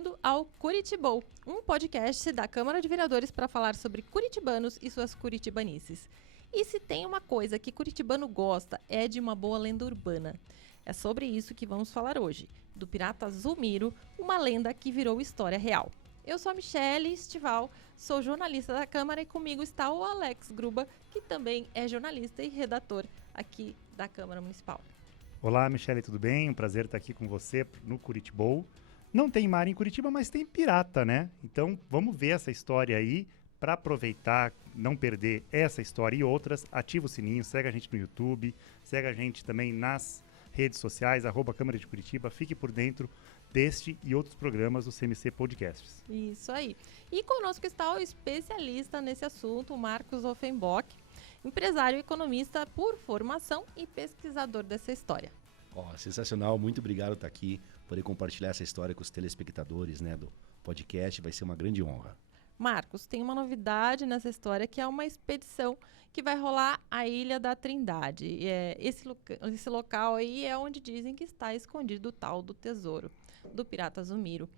bem-vindo ao Curitibou, um podcast da Câmara de Vereadores para falar sobre curitibanos e suas curitibanices. E se tem uma coisa que curitibano gosta, é de uma boa lenda urbana. É sobre isso que vamos falar hoje, do pirata Zulmiro, uma lenda que virou história real. Eu sou a Michele Estival, sou jornalista da Câmara e comigo está o Alex Gruba, que também é jornalista e redator aqui da Câmara Municipal. Olá, Michele, tudo bem? Um prazer estar aqui com você no Curitibou. Não tem mar em Curitiba, mas tem pirata, né? Então, vamos ver essa história aí. Para aproveitar, não perder essa história e outras, ativa o sininho, segue a gente no YouTube, segue a gente também nas redes sociais, @Câmara de Curitiba, fique por dentro deste e outros programas do CMC Podcasts. Isso aí. E conosco está o especialista nesse assunto, o Marcos Offenbock, empresário e economista por formação e pesquisador dessa história. Sensacional, muito obrigado por estar aqui, poder compartilhar essa história com os telespectadores, né, do podcast, vai ser uma grande honra. Marcos, tem uma novidade nessa história que é uma expedição que vai rolar à Ilha da Trindade. Esse local aí é onde dizem que está escondido o tal do tesouro do pirata Zulmiro.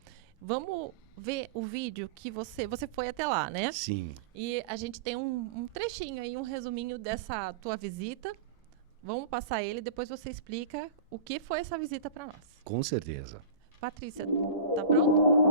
Vamos ver o vídeo que você foi até lá, né? Sim. E a gente tem um trechinho aí, um resuminho dessa tua visita. Vamos passar ele, depois você explica o que foi essa visita para nós. Com certeza. Patrícia, tá pronto?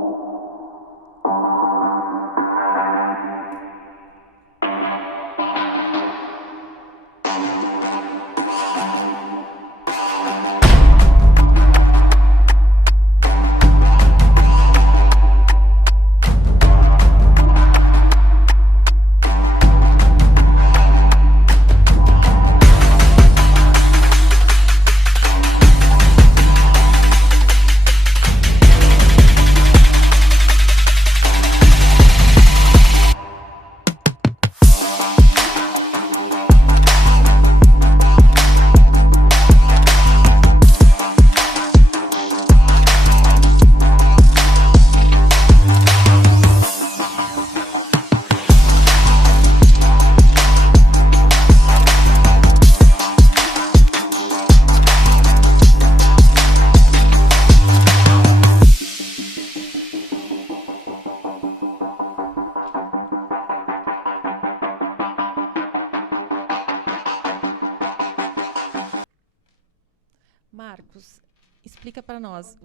Marcos, explica para nós.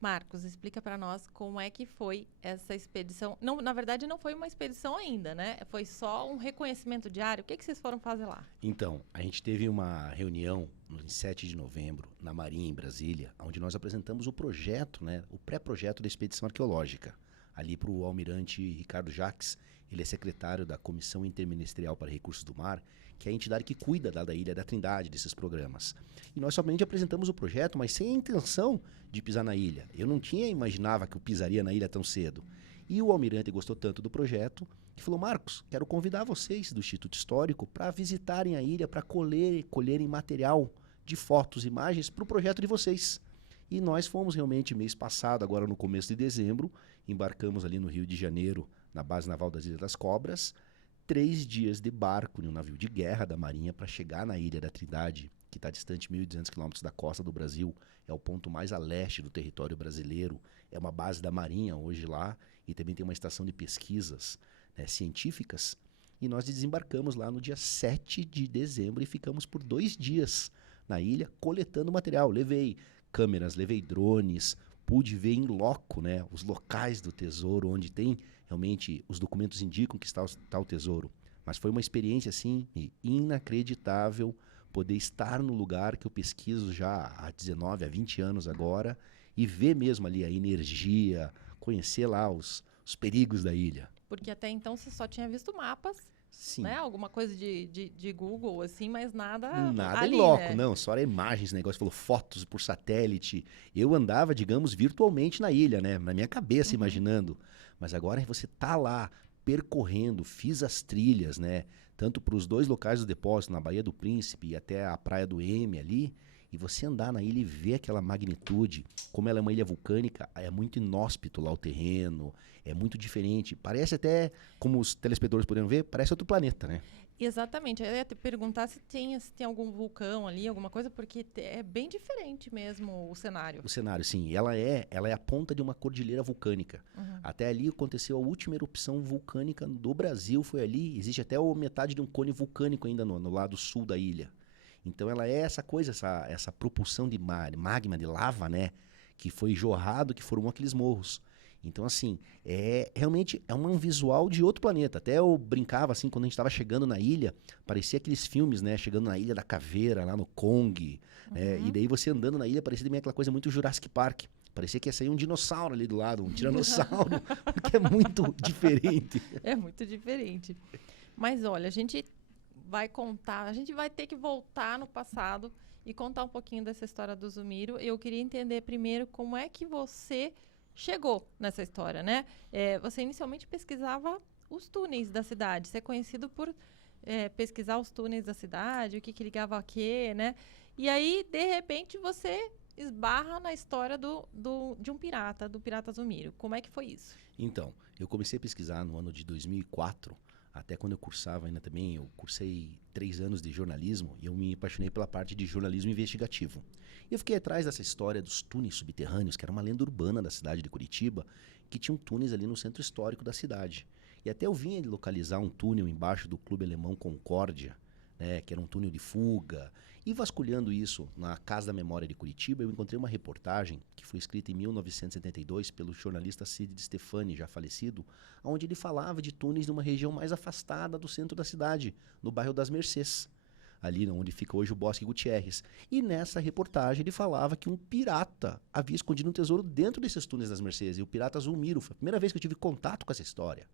Marcos, explica para nós como é que foi essa expedição. Não, na verdade, não foi uma expedição ainda, né? Foi só um reconhecimento diário. O que vocês foram fazer lá? Então, a gente teve uma reunião em 7 de novembro, na Marinha, em Brasília, onde nós apresentamos o projeto, né, o pré-projeto da expedição arqueológica, ali para o almirante Ricardo Jacques. Ele é secretário da Comissão Interministerial para Recursos do Mar, que é a entidade que cuida da Ilha da Trindade, desses programas. E nós somente apresentamos o projeto, mas sem a intenção de pisar na ilha. Eu não imaginava que eu pisaria na ilha tão cedo. E o almirante gostou tanto do projeto, que falou: Marcos, quero convidar vocês do Instituto Histórico para visitarem a ilha, para colherem material de fotos, imagens para o projeto de vocês. E nós fomos realmente mês passado, agora no começo de dezembro, embarcamos ali no Rio de Janeiro, na base naval das Ilhas das Cobras, 3 dias de barco em um navio de guerra da Marinha para chegar na Ilha da Trindade, que está distante 1.200 quilômetros da costa do Brasil, é o ponto mais a leste do território brasileiro, é uma base da Marinha hoje lá, e também tem uma estação de pesquisas, né, científicas, e nós desembarcamos lá no dia 7 de dezembro e ficamos por 2 dias na ilha coletando material. Levei câmeras, levei drones, pude ver em loco, né, os locais do tesouro, onde tem realmente os documentos indicam que está o tesouro. Mas foi uma experiência assim inacreditável poder estar no lugar que eu pesquiso já há 19, há 20 anos agora e ver mesmo ali a energia, conhecer lá os perigos da ilha. Porque até então você só tinha visto mapas. Sim. Né? Alguma coisa de Google, assim, mas nada ali, em loco, né? Não, só era imagens, negócio, falou fotos por satélite. Eu andava, digamos, virtualmente na ilha, né? Na minha cabeça, imaginando. Mas agora você tá lá, percorrendo, fiz as trilhas, né? Tanto para os 2 locais do depósito, na Baía do Príncipe e até a Praia do M ali. E você andar na ilha e ver aquela magnitude, como ela é uma ilha vulcânica, é muito inóspito lá o terreno, é muito diferente. Parece até, como os telespectadores poderiam ver, parece outro planeta, né? Exatamente. Eu ia te perguntar se tem algum vulcão ali, alguma coisa, porque é bem diferente mesmo o cenário. O cenário, sim, ela é a ponta de uma cordilheira vulcânica. Uhum. Até ali aconteceu a última erupção vulcânica do Brasil, foi ali. Existe até metade de um cone vulcânico ainda no lado sul da ilha. Então ela é essa coisa, essa propulsão de magma, de lava, né? Que foi jorrado, que formou aqueles morros. Então, assim, realmente é um visual de outro planeta. Até eu brincava, assim, quando a gente estava chegando na ilha, parecia aqueles filmes, né? Chegando na Ilha da Caveira, lá no Kong. Né? E daí você andando na ilha, parecia também aquela coisa muito Jurassic Park. Parecia que ia sair um dinossauro ali do lado, um tiranossauro, porque é muito diferente. É muito diferente. Mas olha, a gente vai ter que voltar no passado e contar um pouquinho dessa história do Zumiro. Eu queria entender primeiro como é que você chegou nessa história, né? Você inicialmente pesquisava os túneis da cidade. Você é conhecido por pesquisar os túneis da cidade, o que ligava a quê, né? E aí, de repente, você esbarra na história de um pirata, do pirata Zumiro. Como é que foi isso? Então, eu comecei a pesquisar no ano de 2004, até quando eu cursava ainda também, eu cursei 3 anos de jornalismo e eu me apaixonei pela parte de jornalismo investigativo. E eu fiquei atrás dessa história dos túneis subterrâneos, que era uma lenda urbana da cidade de Curitiba, que tinham túneis ali no centro histórico da cidade. E até eu vinha de localizar um túnel embaixo do Clube Alemão Concórdia, né, que era um túnel de fuga. E vasculhando isso na Casa da Memória de Curitiba, eu encontrei uma reportagem que foi escrita em 1972 pelo jornalista Cid de Stefani, já falecido, onde ele falava de túneis numa região mais afastada do centro da cidade, no bairro das Mercês, ali onde fica hoje o Bosque Gutierrez. E nessa reportagem ele falava que um pirata havia escondido um tesouro dentro desses túneis das Mercês, e o pirata Zulmiro. Foi a primeira vez que eu tive contato com essa história.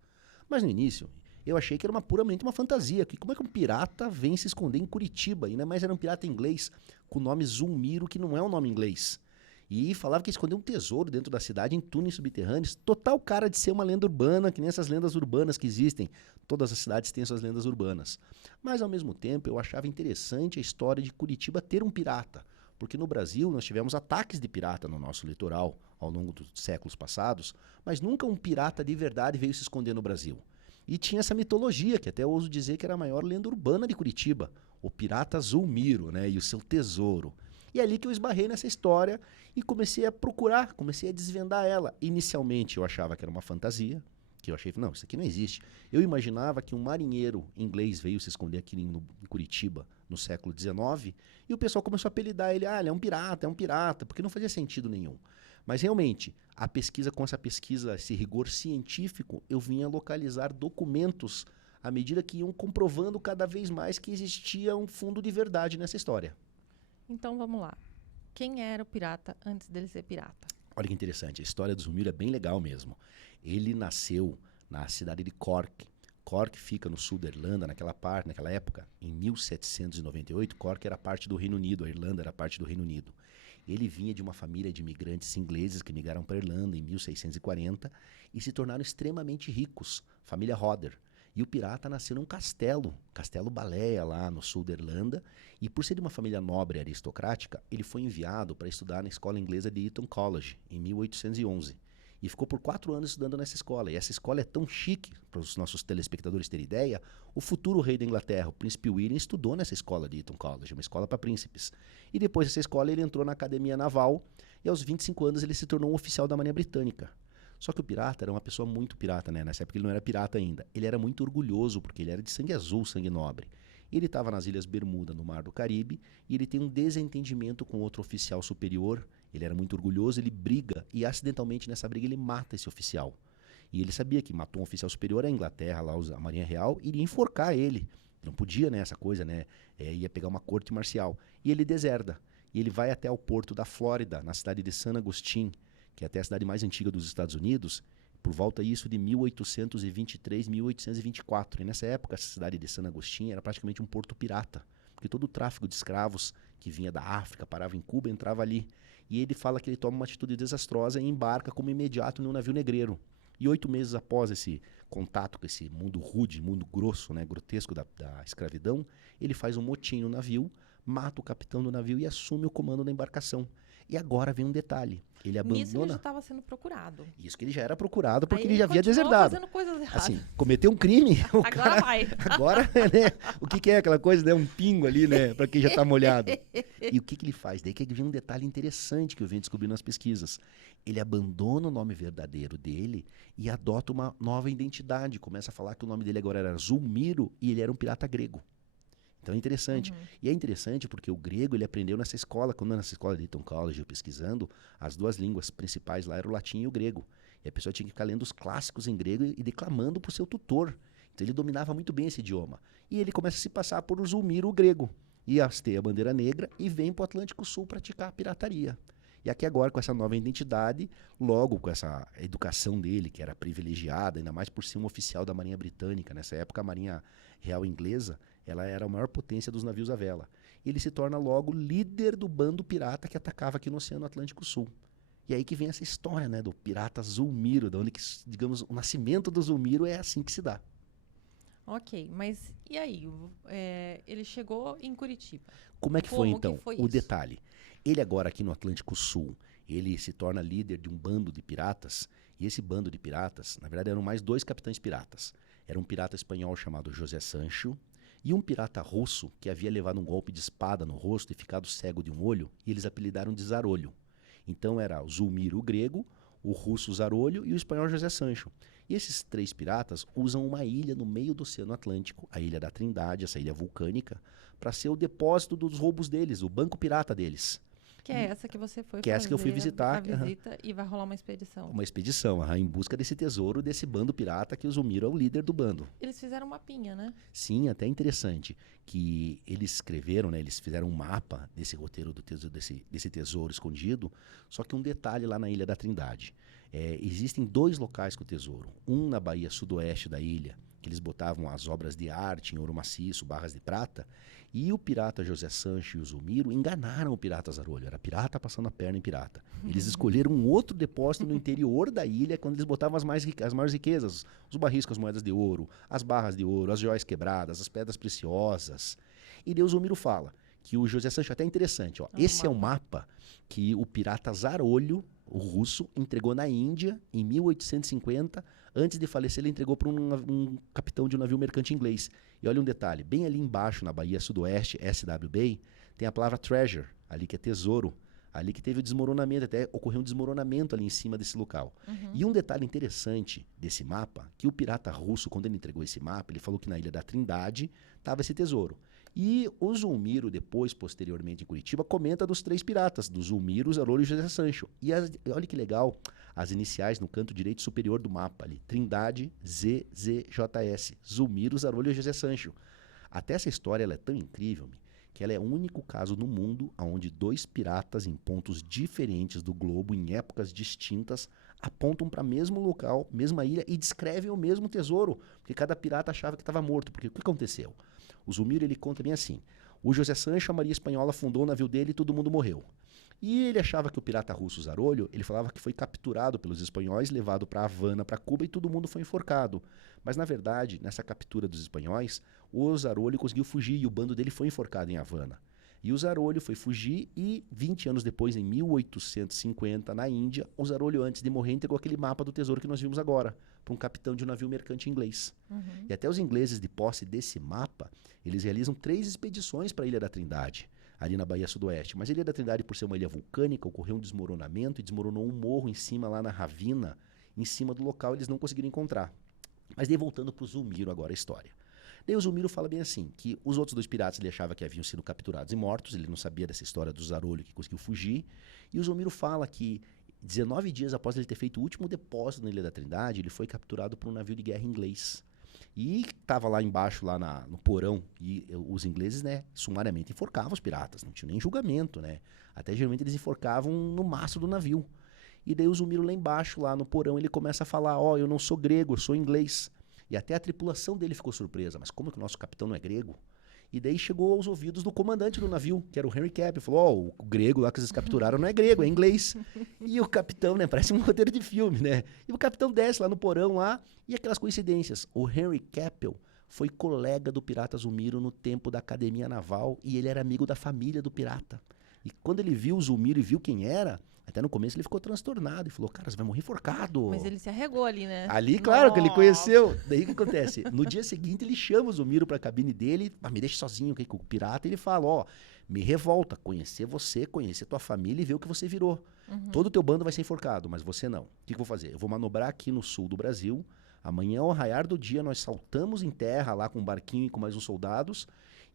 Mas no início, eu achei que era puramente uma fantasia. Que como é que um pirata vem se esconder em Curitiba? E não é mais, era um pirata inglês com o nome Zulmiro, que não é um nome inglês. E falava que escondeu um tesouro dentro da cidade em túneis subterrâneos. Total cara de ser uma lenda urbana, que nem essas lendas urbanas que existem. Todas as cidades têm suas lendas urbanas. Mas, ao mesmo tempo, eu achava interessante a história de Curitiba ter um pirata. Porque no Brasil nós tivemos ataques de pirata no nosso litoral ao longo dos séculos passados, mas nunca um pirata de verdade veio se esconder no Brasil. E tinha essa mitologia, que até eu ouso dizer que era a maior lenda urbana de Curitiba, o pirata Zulmiro, né, e o seu tesouro. E é ali que eu esbarrei nessa história e comecei a procurar, comecei a desvendar ela. Inicialmente eu achava que era uma fantasia, que eu achei, não, isso aqui não existe. Eu imaginava que um marinheiro inglês veio se esconder aqui em Curitiba no século XIX e o pessoal começou a apelidar ele, ele é um pirata, porque não fazia sentido nenhum. Mas realmente, com essa pesquisa, esse rigor científico, eu vinha localizar documentos à medida que iam comprovando cada vez mais que existia um fundo de verdade nessa história. Então vamos lá. Quem era o pirata antes dele ser pirata? Olha que interessante, a história do Zulmiro é bem legal mesmo. Ele nasceu na cidade de Cork. Cork fica no sul da Irlanda, naquela época, em 1798, Cork era parte do Reino Unido, a Irlanda era parte do Reino Unido. Ele vinha de uma família de imigrantes ingleses que migraram para a Irlanda em 1640 e se tornaram extremamente ricos, família Hodder. E o pirata nasceu num castelo, Castelo Baleia, lá no sul da Irlanda, e por ser de uma família nobre e aristocrática, ele foi enviado para estudar na escola inglesa de Eton College, em 1811. E ficou por 4 anos estudando nessa escola. E essa escola é tão chique, para os nossos telespectadores terem ideia, o futuro rei da Inglaterra, o príncipe William, estudou nessa escola de Eton College, uma escola para príncipes. E depois dessa escola ele entrou na Academia Naval, e aos 25 anos ele se tornou um oficial da Marinha Britânica. Só que o pirata era uma pessoa muito pirata, né? Nessa época ele não era pirata ainda. Ele era muito orgulhoso, porque ele era de sangue azul, sangue nobre. Ele estava nas Ilhas Bermuda, no Mar do Caribe, e ele tem um desentendimento com outro oficial superior. Ele era muito orgulhoso, ele briga, e acidentalmente nessa briga ele mata esse oficial. E ele sabia que matou um oficial superior à Inglaterra, lá a Marinha Real, iria enforcar ele. Não podia, né, essa coisa, né? Ia pegar uma corte marcial. E ele deserda. E ele vai até o porto da Flórida, na cidade de San Agustín, que é até a cidade mais antiga dos Estados Unidos, por volta isso de 1823, 1824. E nessa época, essa cidade de San Agustín era praticamente um porto pirata, porque todo o tráfico de escravos que vinha da África, parava em Cuba, entrava ali. E ele fala que ele toma uma atitude desastrosa e embarca como imediato num navio negreiro. E 8 meses após esse contato com esse mundo rude, mundo grosso, né, grotesco da escravidão, ele faz um motim no navio, mata o capitão do navio e assume o comando da embarcação. E agora vem um detalhe. Ele Nisso ele abandona... já estava sendo procurado. Isso que ele já era procurado porque Aí ele já havia continuou deserdado. fazendo coisas erradas. Assim, cometeu um crime, o Agora cara... vai. Agora, né? O que é aquela coisa, né? Um pingo ali, né? Pra quem já tá molhado. E o que ele faz? Daí que vem um detalhe interessante que eu venho descobrindo nas pesquisas. Ele abandona o nome verdadeiro dele e adota uma nova identidade. Começa a falar que o nome dele agora era Zulmiro e ele era um pirata grego. Então é interessante. E é interessante porque o grego ele aprendeu nessa escola, quando nessa escola de Eton College, eu pesquisando, as duas línguas principais lá eram o latim e o grego. E a pessoa tinha que ficar lendo os clássicos em grego e declamando para o seu tutor. Então ele dominava muito bem esse idioma. E ele começa a se passar por Zulmiro, o grego. E hasteia a bandeira negra e vem para o Atlântico Sul praticar a pirataria. E aqui agora, com essa nova identidade, logo com essa educação dele, que era privilegiada, ainda mais por ser um oficial da Marinha Britânica. Nessa época, a Marinha Real Inglesa, ela era a maior potência dos navios à vela. E ele se torna logo líder do bando pirata que atacava aqui no Oceano Atlântico Sul. E aí que vem essa história, né, do pirata Zulmiro, da onde que, digamos, o nascimento do Zulmiro é assim que se dá. Ok, mas e aí? Ele chegou em Curitiba. Como é que foi, então? Que foi o isso? detalhe. Ele agora aqui no Atlântico Sul, ele se torna líder de um bando de piratas, e esse bando de piratas, na verdade, eram mais 2 capitães piratas. Era um pirata espanhol chamado José Sancho e um pirata russo que havia levado um golpe de espada no rosto e ficado cego de um olho, e eles apelidaram de Zarolho. Então era o Zulmiro, o grego, o russo Zarolho e o espanhol José Sancho. E esses 3 piratas usam uma ilha no meio do Oceano Atlântico, a Ilha da Trindade, essa ilha vulcânica, para ser o depósito dos roubos deles, o banco pirata deles. Que é essa que você foi Que é essa que eu fui fazer visitar. a visita e vai rolar uma expedição. Uma expedição, em busca desse tesouro, desse bando pirata, que o Zulmiro é o líder do bando. Eles fizeram uma mapinha, né? Sim, até interessante que eles escreveram, né, eles fizeram um mapa desse roteiro do tesouro, desse tesouro escondido, só que um detalhe lá na Ilha da Trindade. Existem 2 locais com o tesouro. Um na baía sudoeste da ilha, que eles botavam as obras de arte em ouro maciço, barras de prata, e o pirata José Sancho e o Zulmiro enganaram o pirata Zarolho. Era pirata passando a perna em pirata. Eles escolheram um outro depósito no interior da ilha, quando eles botavam as maiores riquezas, os barris com as moedas de ouro, as barras de ouro, as joias quebradas, as pedras preciosas. E Deus Zulmiro fala que o José Sancho, até interessante, ó, esse é o mapa que o pirata Zarolho, o russo, entregou na Índia em 1850. Antes de falecer, ele entregou para um capitão de um navio mercante inglês. E olha um detalhe, bem ali embaixo, na Baía Sudoeste, SW Bay, tem a palavra treasure, ali que é tesouro, ali que teve o desmoronamento, até ocorreu um desmoronamento ali em cima desse local. E um detalhe interessante desse mapa, que o pirata russo, quando ele entregou esse mapa, ele falou que na Ilha da Trindade estava esse tesouro. E o Zulmiro, depois, posteriormente em Curitiba, comenta dos 3 piratas, do Zulmiro, Zarolho e José Sancho. E olha que legal, as iniciais no canto direito superior do mapa ali, Trindade, ZZJS, Zulmiro, Zarolho e José Sancho. Até essa história ela é tão incrível, que ela é o único caso no mundo onde 2 piratas em pontos diferentes do globo, em épocas distintas, apontam para o mesmo local, mesma ilha, e descrevem o mesmo tesouro, porque cada pirata achava que estava morto. Porque o que aconteceu? O Zulmiro, ele conta bem assim: o José Sancho, a Maria Espanhola, fundou o navio dele e todo mundo morreu. E ele achava que o pirata russo Zarolho, ele falava que foi capturado pelos espanhóis, levado para Havana, para Cuba, e todo mundo foi enforcado. Mas, na verdade, nessa captura dos espanhóis, o Zarolho conseguiu fugir e o bando dele foi enforcado em Havana. E o Zarolho foi fugir e, 20 anos depois, em 1850, na Índia, o Zarolho, antes de morrer, entregou aquele mapa do tesouro que nós vimos agora, para um capitão de um navio mercante inglês. E até os ingleses, de posse desse mapa, eles realizam 3 expedições para a Ilha da Trindade, ali na Baía Sudoeste. Mas a Ilha da Trindade, por ser uma ilha vulcânica, ocorreu um desmoronamento e desmoronou um morro em cima, lá na ravina, em cima do local, eles não conseguiram encontrar. Mas daí, voltando para o Zulmiro agora, a história. Daí o Zulmiro fala bem assim, que os outros 2 piratas ele achava que haviam sido capturados e mortos, ele não sabia dessa história do Zarolho que conseguiu fugir, e o Zulmiro fala que 19 dias após ele ter feito o último depósito na Ilha da Trindade, ele foi capturado por um navio de guerra inglês. E estava lá embaixo, lá no porão, e os ingleses, né, sumariamente enforcavam os piratas, não tinha nem julgamento, né, até geralmente eles enforcavam no mastro do navio. E daí o Zulmiro lá embaixo, lá no porão, ele começa a falar: ó, eu não sou grego, eu sou inglês. E até a tripulação dele ficou surpresa. Mas como que o nosso capitão não é grego? E daí chegou aos ouvidos do comandante do navio, que era o Henry Cap. Falou: ó, o grego lá que vocês capturaram não é grego, é inglês. E o capitão, né, parece um roteiro de filme, né? E o capitão desce lá no porão lá, e aquelas coincidências. O Henry Capel foi colega do pirata Zulmiro no tempo da Academia Naval, e ele era amigo da família do pirata. E quando ele viu o Zulmiro e viu quem era, até no começo ele ficou transtornado e falou, cara, você vai morrer enforcado. Mas ele se arregou ali, né? Ali, claro, que ele Nossa. conheceu. Daí o que acontece? No dia seguinte ele chama o Zulmiro pra cabine dele, me deixa sozinho aqui com o pirata, e ele fala, ó, me revolta, conhecer você, conhecer tua família e ver o que você virou. Todo o teu bando vai ser enforcado, mas você não. O que eu vou fazer? Eu vou manobrar aqui no sul do Brasil, amanhã ao raiar do dia nós saltamos em terra lá com um barquinho e com mais uns soldados,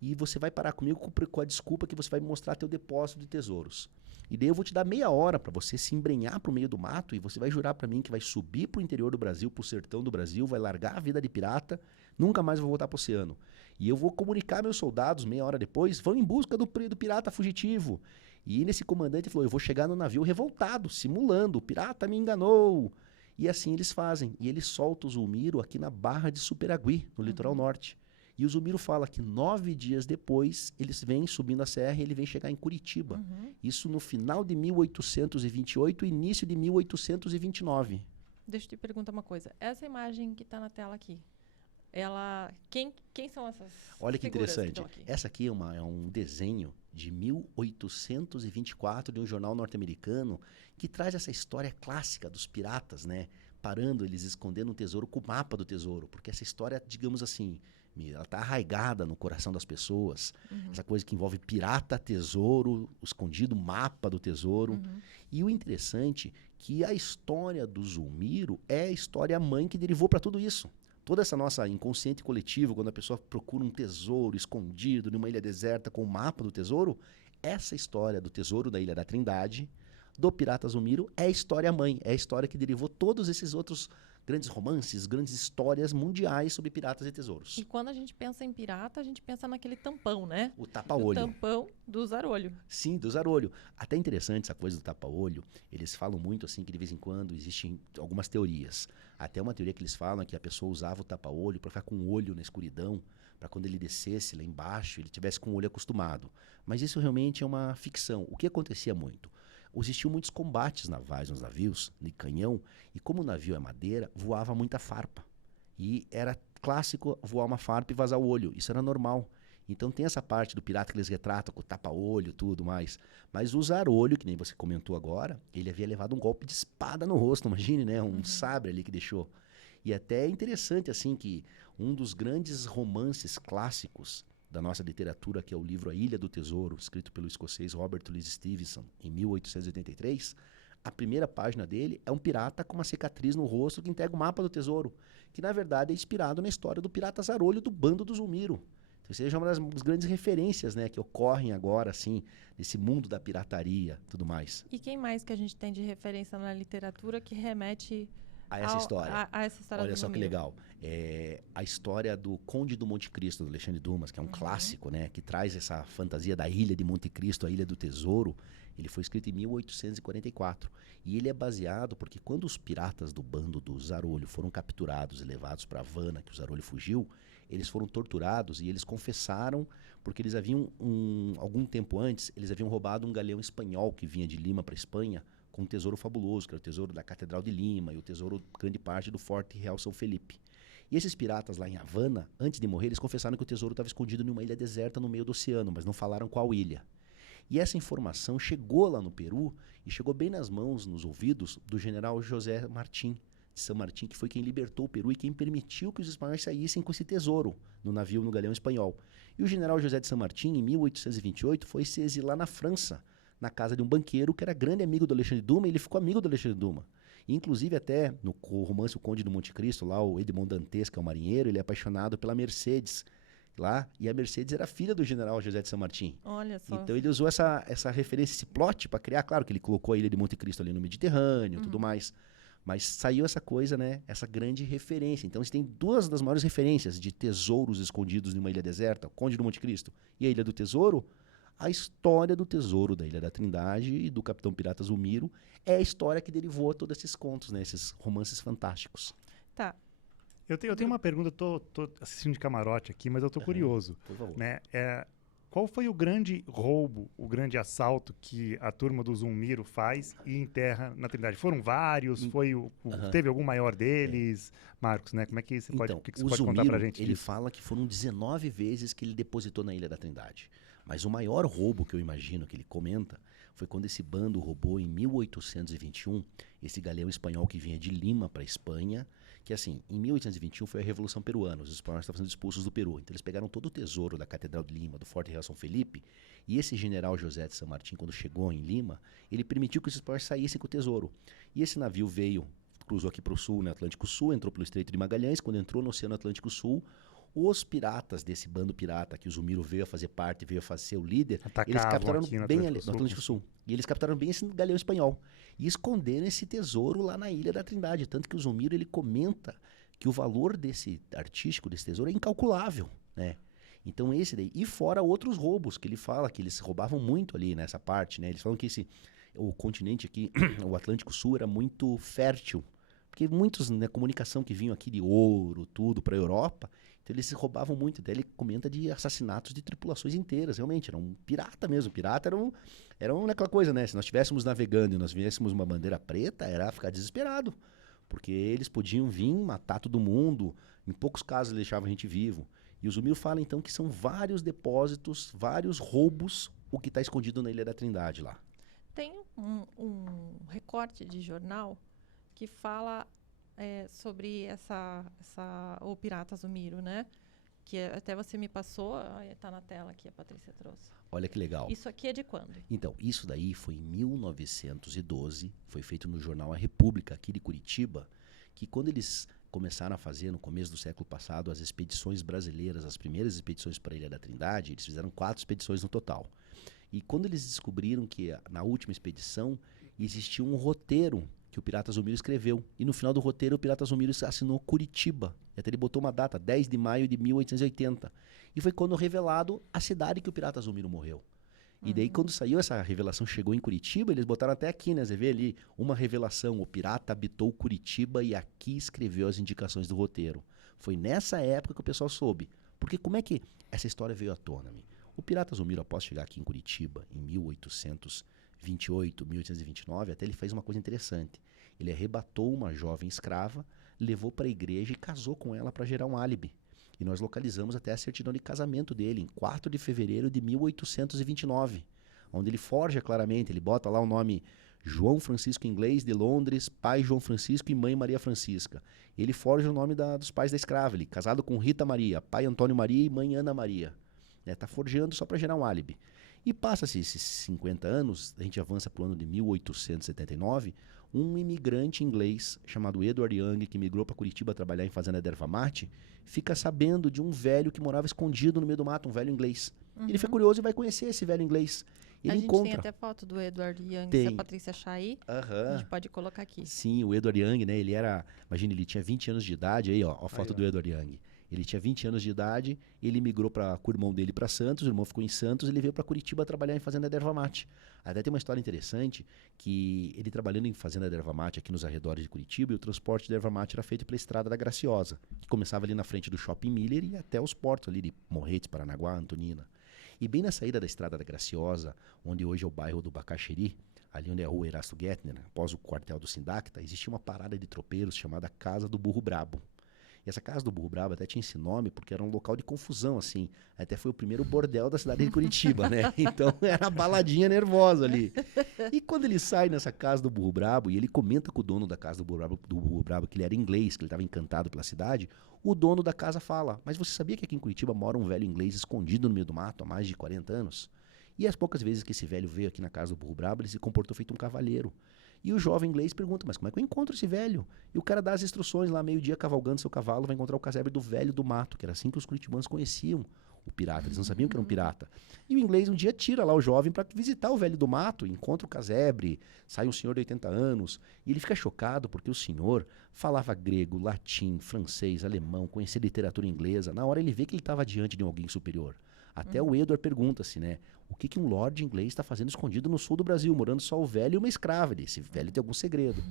e você vai parar comigo com a desculpa que você vai me mostrar teu depósito de tesouros. E daí eu vou te dar meia hora para você se embrenhar pro meio do mato e você vai jurar para mim que vai subir pro interior do Brasil, pro sertão do Brasil, vai largar a vida de pirata, nunca mais vou voltar pro oceano. E eu vou comunicar meus soldados, meia hora depois, vão em busca do pirata fugitivo. E nesse comandante falou, eu vou chegar no navio revoltado, simulando, o pirata me enganou. E assim eles fazem. E eles soltam o Zulmiro aqui na Barra de Superagui, no litoral norte. E o Zulmiro fala que 9 dias depois, eles vêm subindo a serra e ele vem chegar em Curitiba. Isso no final de 1828 e início de 1829. Deixa eu te perguntar uma coisa. Essa imagem que tá na tela aqui, ela... Quem são essas Olha que figuras interessante. estão aqui? Essa aqui é um desenho de 1824 de um jornal norte-americano que traz essa história clássica dos piratas, né? Parando, eles escondendo um tesouro com o mapa do tesouro. Porque essa história, digamos assim, ela está arraigada no coração das pessoas. Essa coisa que envolve pirata, tesouro, o escondido mapa do tesouro. E o interessante que a história do Zulmiro é a história mãe que derivou para tudo isso. Toda essa nossa inconsciente coletivo, quando a pessoa procura um tesouro escondido numa ilha deserta com o mapa do tesouro, essa história do tesouro da Ilha da Trindade, do pirata Zulmiro, é a história mãe, é a história que derivou todos esses outros grandes romances, grandes histórias mundiais sobre piratas e tesouros. E quando a gente pensa em pirata, a gente pensa naquele tampão, né? O O tapa-olho. tampão do zarolho. Sim, do zarolho. Até interessante essa coisa do tapa-olho. Eles falam muito assim que de vez em quando existem algumas teorias. Até uma teoria que eles falam é que a pessoa usava o tapa-olho para ficar com o olho na escuridão, para quando ele descesse lá embaixo, ele tivesse com o olho acostumado. Mas isso realmente é uma ficção. O que acontecia muito? Existiam muitos combates navais nos navios, de canhão, e como o navio é madeira, voava muita farpa. E era clássico voar uma farpa e vazar o olho. Isso era normal. Então tem essa parte do pirata que eles retratam com tapa-olho e tudo mais. Mas o zarolho, que nem você comentou agora, ele havia levado um golpe de espada no rosto, imagine, né? Um sabre ali que deixou. E até é interessante, assim, que um dos grandes romances clássicos da nossa literatura, que é o livro A Ilha do Tesouro, escrito pelo escocês Robert Louis Stevenson, em 1883, a primeira página dele é um pirata com uma cicatriz no rosto que entrega o mapa do tesouro, que na verdade é inspirado na história do pirata Zarolho do bando do Zulmiro. Então, seja uma das grandes referências, né, que ocorrem agora, assim, nesse mundo da pirataria e tudo mais. E quem mais que a gente tem de referência na literatura que remete A essa história. a essa história Olha do só que Zulmiro? legal. É a história do Conde do Monte Cristo, do Alexandre Dumas, que é um clássico, né? Que traz essa fantasia da Ilha de Monte Cristo, a Ilha do Tesouro. Ele foi escrito em 1844. E ele é baseado porque quando os piratas do bando do Zarolho foram capturados e levados para Havana, que o Zarolho fugiu, eles foram torturados e eles confessaram porque eles haviam, algum tempo antes, eles haviam roubado um galeão espanhol que vinha de Lima para Espanha, com um tesouro fabuloso, que era o tesouro da Catedral de Lima e o tesouro, grande parte, do Forte Real São Felipe. E esses piratas lá em Havana, antes de morrer, eles confessaram que o tesouro estava escondido numa ilha deserta no meio do oceano, mas não falaram qual ilha. E essa informação chegou lá no Peru e chegou bem nas mãos, nos ouvidos, do general José Martín, de São Martín, que foi quem libertou o Peru e quem permitiu que os espanhóis saíssem com esse tesouro no navio, no galeão espanhol. E o general José de São Martín, em 1828, foi se exilar na França, na casa de um banqueiro que era grande amigo do Alexandre Dumas, e ele ficou amigo do Alexandre Dumas. E, inclusive, até no romance O Conde do Monte Cristo, lá o Edmond Dantes, que é o marinheiro, ele é apaixonado pela Mercedes, lá, e a Mercedes era filha do general José de São Martín. Olha só. Então ele usou essa referência, esse plot para criar, claro que ele colocou a Ilha de Monte Cristo ali no Mediterrâneo, tudo mais, mas saiu essa coisa, né, essa grande referência. Então você tem duas das maiores referências de tesouros escondidos numa ilha deserta, o Conde do Monte Cristo e a Ilha do Tesouro. A história do tesouro da Ilha da Trindade e do Capitão Pirata Zulmiro é a história que derivou a todos esses contos, né, esses romances fantásticos. Tá. Eu tenho uma pergunta, tô assistindo de camarote aqui, mas eu tô curioso. Por favor. Né? Qual foi o grande roubo, o grande assalto que a turma do Zulmiro faz e enterra na Trindade? Foram vários? Teve algum maior deles? Marcos, né? Como é que você pode, Então, o que você o pode contar Zulmiro, pra gente ele disso? fala que foram 19 vezes que ele depositou na Ilha da Trindade. Mas o maior roubo que eu imagino que ele comenta foi quando esse bando roubou em 1821 esse galeão espanhol que vinha de Lima para Espanha, que assim, em 1821 foi a Revolução Peruana, os espanhóis estavam sendo expulsos do Peru, então eles pegaram todo o tesouro da Catedral de Lima, do Forte Real São Felipe, e esse general José de San Martín, quando chegou em Lima, ele permitiu que os espanhóis saíssem com o tesouro. E esse navio veio, cruzou aqui para o sul, no Atlântico Sul, entrou pelo Estreito de Magalhães, quando entrou no Oceano Atlântico Sul, os piratas desse bando pirata que o Zumiro veio a fazer parte, veio a ser o líder, eles capturaram bem ali no Atlântico Sul. E eles capturaram bem esse galeão espanhol. E esconderam esse tesouro lá na Ilha da Trindade. Tanto que o Zumiro, ele comenta que o valor desse artístico, desse tesouro, é incalculável, né? Então esse daí. E fora outros roubos que ele fala, que eles roubavam muito ali nessa parte, né? Eles falam que o continente aqui, o Atlântico Sul, era muito fértil. Porque muitos, né, comunicação que vinham aqui de ouro, tudo, para a Europa, então eles roubavam muito. Até ele comenta de assassinatos de tripulações inteiras, realmente. Era um pirata mesmo. Pirata era aquela coisa, né? Se nós estivéssemos navegando e nós viéssemos uma bandeira preta, era ficar desesperado. Porque eles podiam vir matar todo mundo. Em poucos casos eles deixavam a gente vivo. E o Zumiro fala, então, que são vários depósitos, vários roubos, o que está escondido na Ilha da Trindade lá. Tem um recorte de jornal que fala sobre o pirata Zumiro, né? Que até você me passou, está na tela aqui, a Patrícia trouxe. Olha que legal. Isso aqui é de quando? Então, isso daí foi em 1912, foi feito no jornal A República, aqui de Curitiba, que quando eles começaram a fazer, no começo do século passado, as expedições brasileiras, as primeiras expedições para a Ilha da Trindade, eles fizeram 4 expedições no total. E quando eles descobriram que na última expedição existia um roteiro que o pirata Zumiro escreveu. E no final do roteiro, o pirata Zumiro assinou Curitiba. E até ele botou uma data, 10 de maio de 1880. E foi quando revelado a cidade que o pirata Zumiro morreu. E daí, quando saiu essa revelação, chegou em Curitiba, eles botaram até aqui, né? Você vê ali, uma revelação, o pirata habitou Curitiba e aqui escreveu as indicações do roteiro. Foi nessa época que o pessoal soube. Porque como é que essa história veio à tona? O pirata Zumiro, após chegar aqui em Curitiba, em 1828, 1829, até ele fez uma coisa interessante. Ele arrebatou uma jovem escrava, levou para a igreja e casou com ela para gerar um álibi. E nós localizamos até a certidão de casamento dele, em 4 de fevereiro de 1829, onde ele forja claramente, ele bota lá o nome João Francisco Inglês de Londres, pai João Francisco e mãe Maria Francisca. Ele forja o nome dos pais da escrava, ele casado com Rita Maria, pai Antônio Maria e mãe Ana Maria. Está forjando só para gerar um álibi. E passa-se esses 50 anos, a gente avança para o ano de 1879, um imigrante inglês chamado Edward Young, que migrou para Curitiba trabalhar em fazenda de erva mate, fica sabendo de um velho que morava escondido no meio do mato, um velho inglês. Ele fica curioso e vai conhecer esse velho inglês. Ele a gente encontra... tem até foto do Edward Young, tem. se a Patrícia achar aí, a gente pode colocar aqui. Sim, o Edward Young, né? Ele era, imagina, ele tinha 20 anos de idade, aí ó, a foto do Edward Young. Ele tinha 20 anos de idade, ele migrou com o irmão dele para Santos, o irmão ficou em Santos, ele veio para Curitiba trabalhar em fazenda de erva mate. Até tem uma história interessante, que ele trabalhando em fazenda de erva mate aqui nos arredores de Curitiba, e o transporte de erva mate era feito pela Estrada da Graciosa, que começava ali na frente do Shopping Miller e até os portos ali de Morretes, Paranaguá, Antonina. E bem na saída da Estrada da Graciosa, onde hoje é o bairro do Bacaxeri, ali onde é a rua Erasto Gettner, após o quartel do Sindacta, existia uma parada de tropeiros chamada Casa do Burro Brabo. E essa Casa do Burro Brabo até tinha esse nome porque era um local de confusão, assim. Até foi o primeiro bordel da cidade de Curitiba, né? Então era a baladinha nervosa ali. E quando ele sai nessa Casa do Burro Brabo, e ele comenta com o dono da Casa do Burro Brabo que ele era inglês, que ele estava encantado pela cidade, o dono da casa fala, mas você sabia que aqui em Curitiba mora um velho inglês escondido no meio do mato há mais de 40 anos? E as poucas vezes que esse velho veio aqui na Casa do Burro Brabo, ele se comportou feito um cavalheiro. E o jovem inglês pergunta, mas como é que eu encontro esse velho? E o cara dá as instruções lá, meio-dia, cavalgando seu cavalo, vai encontrar o casebre do velho do mato, que era assim que os curitibanos conheciam o pirata. Eles não sabiam que era um pirata. E o inglês um dia tira lá o jovem para visitar o velho do mato, encontra o casebre, sai um senhor de 80 anos, e ele fica chocado porque o senhor falava grego, latim, francês, alemão, conhecia literatura inglesa. Na hora ele vê que ele estava diante de alguém superior. Até o Edward pergunta-se, né? O que um lord inglês está fazendo escondido no sul do Brasil, morando só o velho e uma escrava? Esse velho tem algum segredo.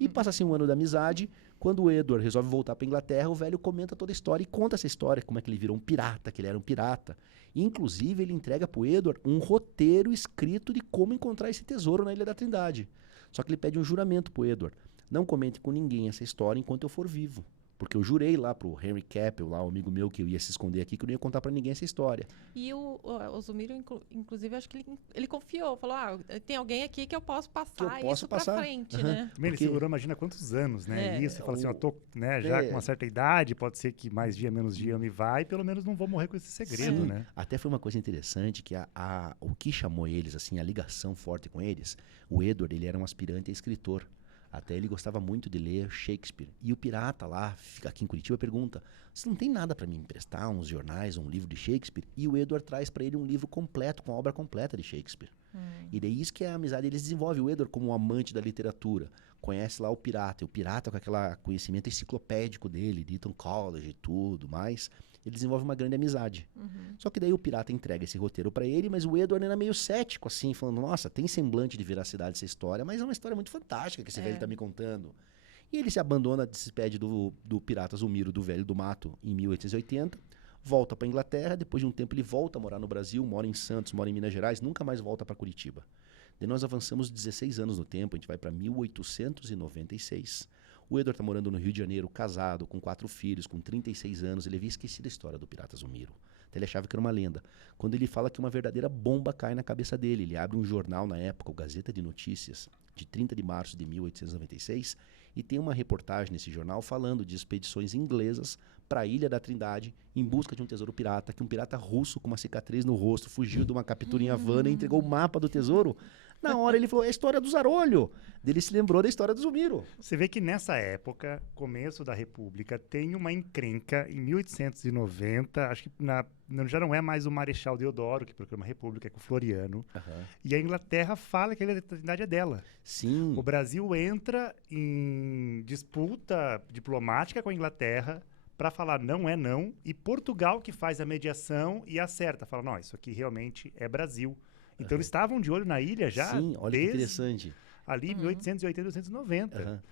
E passa-se um ano da amizade, quando o Edward resolve voltar para a Inglaterra, o velho comenta toda a história e conta essa história, como é que ele virou um pirata, que ele era um pirata. E, inclusive, ele entrega para o Edward um roteiro escrito de como encontrar esse tesouro na Ilha da Trindade. Só que ele pede um juramento para o Edward. Não comente com ninguém essa história enquanto eu for vivo. Porque eu jurei lá pro Henry Cappell, lá, um amigo meu, que eu ia se esconder aqui, que eu não ia contar pra ninguém essa história. E o Zumiro, inclusive, acho que ele confiou. Falou, tem alguém aqui que eu posso passar isso pra frente, né? Também ele segurou, imagina quantos anos, né? Isso, e fala assim, eu tô já com uma certa idade, pode ser que mais dia, menos dia eu me vá, e pelo menos não vou morrer com esse segredo, né? Até foi uma coisa interessante, que o que chamou eles, assim, a ligação forte com eles, o Edward, ele era um aspirante a escritor. Até ele gostava muito de ler Shakespeare. E o pirata lá, fica aqui em Curitiba, pergunta, você não tem nada para me emprestar, uns jornais, um livro de Shakespeare? E o Edward traz para ele um livro completo, com a obra completa de Shakespeare. E daí isso que é a amizade, eles desenvolvem. O Edward como um amante da literatura, conhece lá o pirata, e o pirata com aquele conhecimento enciclopédico dele, de Eton College e tudo mais, ele desenvolve uma grande amizade. Só que daí o pirata entrega esse roteiro para ele, mas o Edward era meio cético, assim, falando, nossa, tem semblante de veracidade essa história, mas é uma história muito fantástica que esse velho tá me contando. E ele se abandona, se despede do pirata Zumiro, do Velho do Mato, em 1880, volta para Inglaterra, depois de um tempo ele volta a morar no Brasil, mora em Santos, mora em Minas Gerais, nunca mais volta para Curitiba. Daí nós avançamos 16 anos no tempo, a gente vai para 1896. O Edward tá morando no Rio de Janeiro, casado, com 4 filhos, com 36 anos. Ele havia esquecido a história do pirata Zumiro. Então ele achava que era uma lenda. Quando ele fala que uma verdadeira bomba cai na cabeça dele, ele abre um jornal na época, o Gazeta de Notícias, de 30 de março de 1896, e tem uma reportagem nesse jornal falando de expedições inglesas para a Ilha da Trindade em busca de um tesouro pirata, que um pirata russo com uma cicatriz no rosto fugiu de uma captura em Havana e entregou o mapa do tesouro. Na hora ele falou, é a história do Zarolho. Ele se lembrou da história do Zumiro. Você vê que nessa época, começo da República, tem uma encrenca em 1890, acho que já não é mais o Marechal Deodoro que proclama a República, é com o Floriano. E a Inglaterra fala que a identidade é dela. Sim. O Brasil entra em disputa diplomática com a Inglaterra para falar não é não, e Portugal que faz a mediação e acerta, fala, não, isso aqui realmente é Brasil. Então eles estavam de olho na ilha já. Sim, olha que interessante. Ali, 1880, 1890.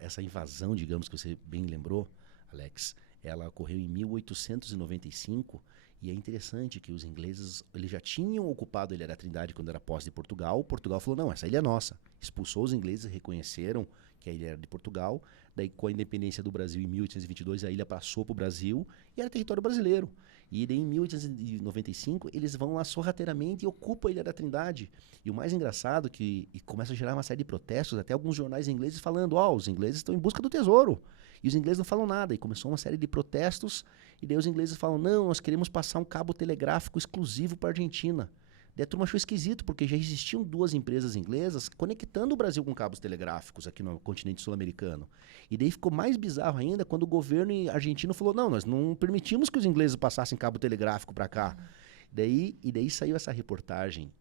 Essa invasão, digamos, que você bem lembrou, Alex, ela ocorreu em 1895, e é interessante que os ingleses eles já tinham ocupado a Ilha da Trindade quando era posse de Portugal. Portugal falou, não, essa ilha é nossa. Expulsou os ingleses, reconheceram que a ilha era de Portugal. Daí, com a independência do Brasil em 1822, a ilha passou para o Brasil e era território brasileiro. E daí, em 1895, eles vão lá sorrateiramente e ocupam a Ilha da Trindade. E o mais engraçado é que começa a gerar uma série de protestos, até alguns jornais ingleses falando, os ingleses estão em busca do tesouro. E os ingleses não falam nada. E começou uma série de protestos, e daí os ingleses falam, não, nós queremos passar um cabo telegráfico exclusivo para a Argentina. Daí a turma achou esquisito, porque já existiam 2 empresas inglesas conectando o Brasil com cabos telegráficos aqui no continente sul-americano. E daí ficou mais bizarro ainda quando o governo argentino falou, não, nós não permitimos que os ingleses passassem cabo telegráfico para cá. Daí saiu essa reportagem,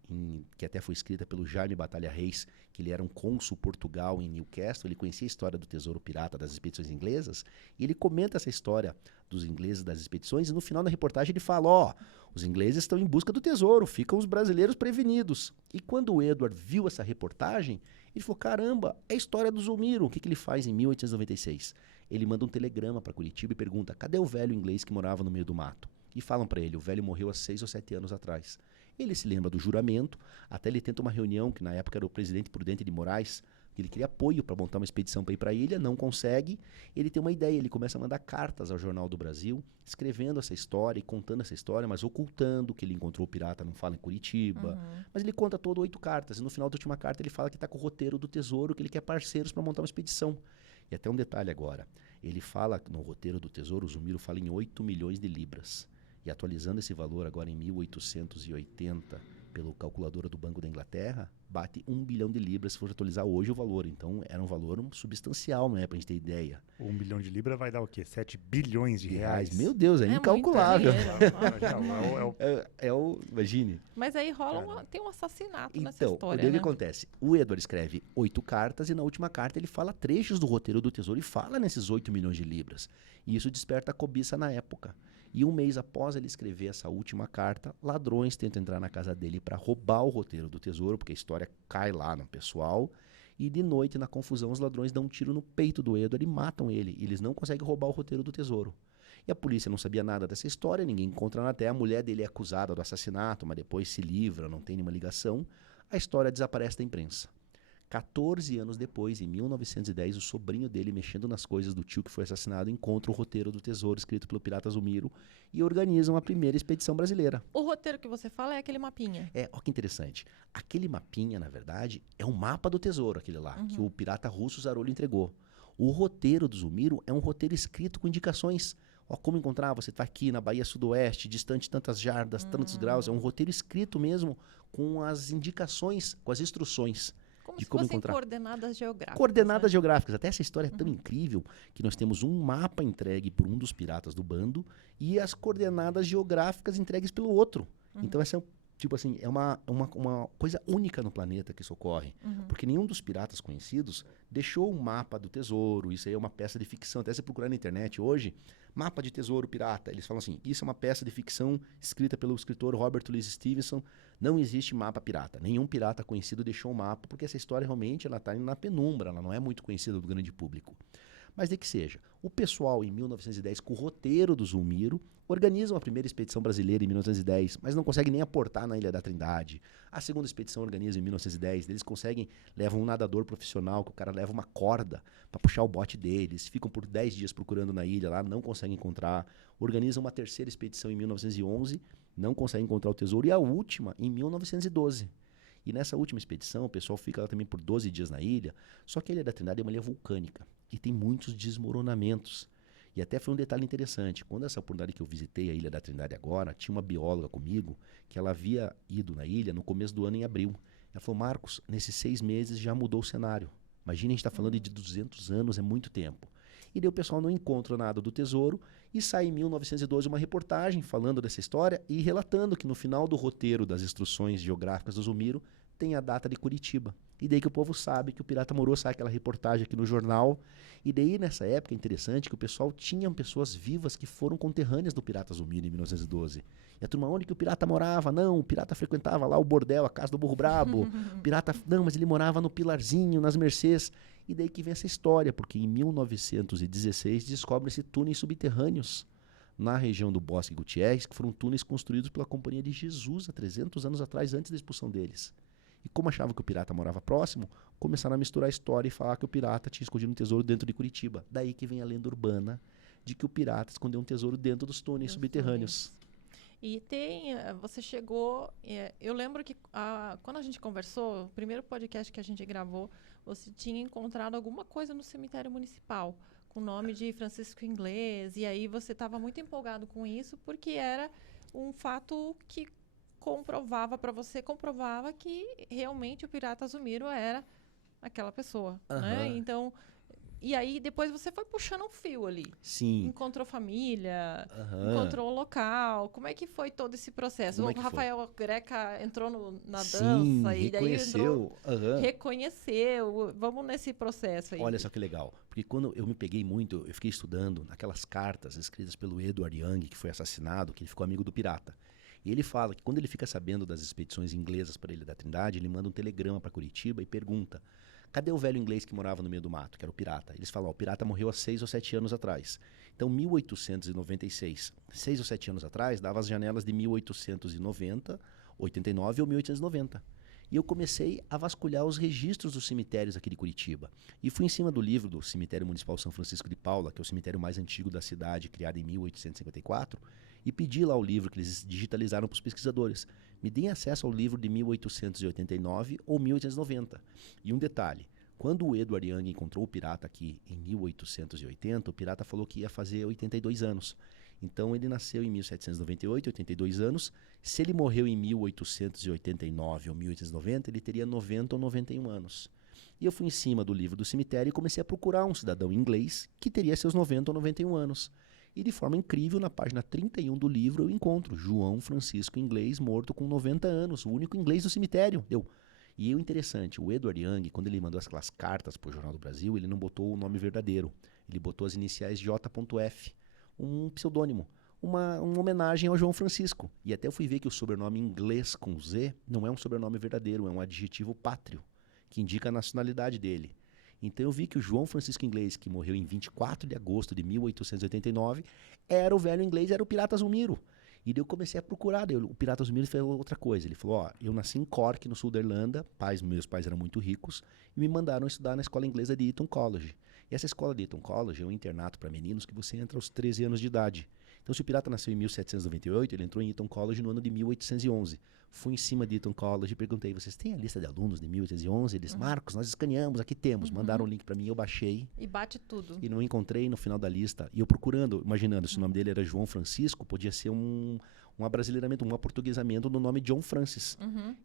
que até foi escrita pelo Jaime Batalha Reis, que ele era um cônsul Portugal em Newcastle, ele conhecia a história do tesouro pirata das expedições inglesas, e ele comenta essa história dos ingleses das expedições, e no final da reportagem ele fala, os ingleses estão em busca do tesouro, ficam os brasileiros prevenidos. E quando o Edward viu essa reportagem, ele falou, caramba, é a história do Zumiro. O que ele faz em 1896? Ele manda um telegrama para Curitiba e pergunta, cadê o velho inglês que morava no meio do mato? E falam para ele, o velho morreu há 6 ou 7 anos atrás. Ele se lembra do juramento, até ele tenta uma reunião, que na época era o presidente Prudente de Moraes, que ele queria apoio para montar uma expedição para ir para a ilha, não consegue. Ele tem uma ideia, ele começa a mandar cartas ao Jornal do Brasil, escrevendo essa história e contando essa história, mas ocultando que ele encontrou o pirata, não fala em Curitiba. Mas ele conta todo 8 cartas, e no final da última carta ele fala que está com o roteiro do tesouro, que ele quer parceiros para montar uma expedição. E até um detalhe agora, ele fala no roteiro do tesouro, o Zumiro fala em 8 milhões de libras. E atualizando esse valor agora em 1880, pela calculadora do Banco da Inglaterra, bate 1 bilhão de libras se for atualizar hoje o valor. Então, era um valor substancial, não é? Pra gente ter ideia. 1 bilhão de libras vai dar o quê? 7 bilhões de reais? Meu Deus, é incalculável. Imagine. Mas aí tem um assassinato nessa Então, história, o que acontece? O Edward escreve 8 cartas e na última carta ele fala trechos do roteiro do tesouro e fala nesses 8 milhões de libras. E isso desperta a cobiça na época. E um mês após ele escrever essa última carta, ladrões tentam entrar na casa dele para roubar o roteiro do tesouro, porque a história cai lá no pessoal. E de noite, na confusão, os ladrões dão um tiro no peito do Edward e matam ele. E eles não conseguem roubar o roteiro do tesouro. E a polícia não sabia nada dessa história, ninguém encontra nada. Até a mulher dele é acusada do assassinato, mas depois se livra, não tem nenhuma ligação. A história desaparece da imprensa. 14 anos depois, em 1910, o sobrinho dele, mexendo nas coisas do tio que foi assassinado, encontra o roteiro do tesouro escrito pelo pirata Zumiro e organizam a primeira expedição brasileira. O roteiro que você fala é aquele mapinha. Olha que interessante. Aquele mapinha, na verdade, é um mapa do tesouro, aquele lá, que o pirata russo Zarolho entregou. O roteiro do Zumiro é um roteiro escrito com indicações. Ó, como encontrar, você está aqui na Bahia Sudoeste, distante tantas jardas, tantos graus. É um roteiro escrito mesmo com as indicações, com as instruções. Como de se como fossem encontrar. coordenadas geográficas. Coordenadas geográficas. Até essa história é tão incrível que nós temos um mapa entregue por um dos piratas do bando e as coordenadas geográficas entregues pelo outro. Então essa é tipo assim, é uma coisa única no planeta que isso ocorre. Porque nenhum dos piratas conhecidos deixou um mapa do tesouro. Isso aí é uma peça de ficção. Até você procurar na internet hoje, mapa de tesouro pirata. Eles falam assim, isso é uma peça de ficção escrita pelo escritor Robert Louis Stevenson. Não existe mapa pirata. Nenhum pirata conhecido deixou um mapa, porque essa história realmente ela está na penumbra, ela não é muito conhecida do grande público. Mas de que seja, o pessoal em 1910, com o roteiro do Zumiro, organizam a primeira expedição brasileira em 1910, mas não conseguem nem aportar na Ilha da Trindade. A segunda expedição organiza em 1910, eles conseguem, levam um nadador profissional, que o cara leva uma corda para puxar o bote deles, ficam por 10 dias procurando na ilha lá, não conseguem encontrar. Organizam uma terceira expedição em 1911, não conseguem encontrar o tesouro, e a última em 1912. E nessa última expedição, o pessoal fica lá também por 12 dias na ilha, só que a Ilha da Trindade é uma ilha vulcânica e tem muitos desmoronamentos. E até foi um detalhe interessante, quando essa oportunidade que eu visitei a Ilha da Trindade agora, tinha uma bióloga comigo, que ela havia ido na ilha no começo do ano, em abril. Ela falou, Marcos, nesses 6 meses já mudou o cenário. Imagina, a gente está falando de 200 anos, é muito tempo. E daí o pessoal não encontra nada do tesouro e sai em 1912 uma reportagem falando dessa história e relatando que no final do roteiro das instruções geográficas do Zumiro tem a data de Curitiba. E daí que o povo sabe que o pirata morou, sai aquela reportagem aqui no jornal. E daí nessa época é interessante que o pessoal tinha pessoas vivas que foram conterrâneas do pirata Zumiro em 1912. E a turma, onde que o pirata morava? Não, o pirata frequentava lá o bordel, a casa do Burro Brabo. O pirata, não, mas ele morava no Pilarzinho, nas Mercês. E daí que vem essa história, porque em 1916 descobrem-se túneis subterrâneos na região do Bosque Gutierrez, que foram túneis construídos pela Companhia de Jesus há 300 anos atrás, antes da expulsão deles. E como achavam que o pirata morava próximo, começaram a misturar a história e falar que o pirata tinha escondido um tesouro dentro de Curitiba. Daí que vem a lenda urbana de que o pirata escondeu um tesouro dentro dos túneis subterrâneos. E você chegou, eu lembro que quando a gente conversou, o primeiro podcast que a gente gravou, você tinha encontrado alguma coisa no cemitério municipal, com o nome de Francisco Inglês, e aí você estava muito empolgado com isso, porque era um fato que comprovava que realmente o pirata Zumiro era aquela pessoa, né? Então, e aí depois você foi puxando um fio ali. Sim. Encontrou família, encontrou o local. Como é que foi todo esse processo? O Rafael Greca entrou na dança e daí reconheceu. Vamos nesse processo aí. Olha só que legal. Porque quando eu me peguei muito, eu fiquei estudando aquelas cartas escritas pelo Edward Young, que foi assassinado, que ele ficou amigo do pirata. E ele fala que quando ele fica sabendo das expedições inglesas para a Ilha da Trindade, ele manda um telegrama para Curitiba e pergunta: cadê o velho inglês que morava no meio do mato, que era o pirata? Eles falam: o pirata morreu há 6 ou 7 anos atrás. Então, 1896, 6 ou 7 anos atrás, dava as janelas de 1890, 89 ou 1890. E eu comecei a vasculhar os registros dos cemitérios aqui de Curitiba. E fui em cima do livro do Cemitério Municipal São Francisco de Paula, que é o cemitério mais antigo da cidade, criado em 1854, e pedi lá o livro que eles digitalizaram para os pesquisadores. Me deem acesso ao livro de 1889 ou 1890. E um detalhe, quando o Edward Young encontrou o pirata aqui em 1880, o pirata falou que ia fazer 82 anos. Então ele nasceu em 1798, 82 anos. Se ele morreu em 1889 ou 1890, ele teria 90 ou 91 anos. E eu fui em cima do livro do cemitério e comecei a procurar um cidadão inglês que teria seus 90 ou 91 anos. E de forma incrível, na página 31 do livro, eu encontro João Francisco Inglês morto com 90 anos, o único inglês do cemitério. E o interessante, o Edward Young, quando ele mandou aquelas cartas para o Jornal do Brasil, ele não botou o nome verdadeiro. Ele botou as iniciais J.F., um pseudônimo, uma homenagem ao João Francisco. E até eu fui ver que o sobrenome inglês com Z não é um sobrenome verdadeiro, é um adjetivo pátrio, que indica a nacionalidade dele. Então eu vi que o João Francisco Inglês, que morreu em 24 de agosto de 1889, era o velho inglês, era o pirata Zumiro. E daí eu comecei a procurar. Daí o Pirata Zumiro fez outra coisa. Ele falou, ó, eu nasci em Cork, no sul da Irlanda. Meus pais eram muito ricos. E me mandaram estudar na escola inglesa de Eton College. E essa escola de Eton College é um internato para meninos que você entra aos 13 anos de idade. Então, se o Pirata nasceu em 1798, ele entrou em Eton College no ano de 1811. Fui em cima de Eton College e perguntei, vocês têm a lista de alunos de 1811? Eles, Marcos, nós escaneamos, aqui temos. Mandaram o link para mim, eu baixei. E bate tudo. E não encontrei no final da lista. E eu procurando, imaginando, se o nome dele era João Francisco, podia ser um abrasileiramento, um aportuguesamento do nome John Francis.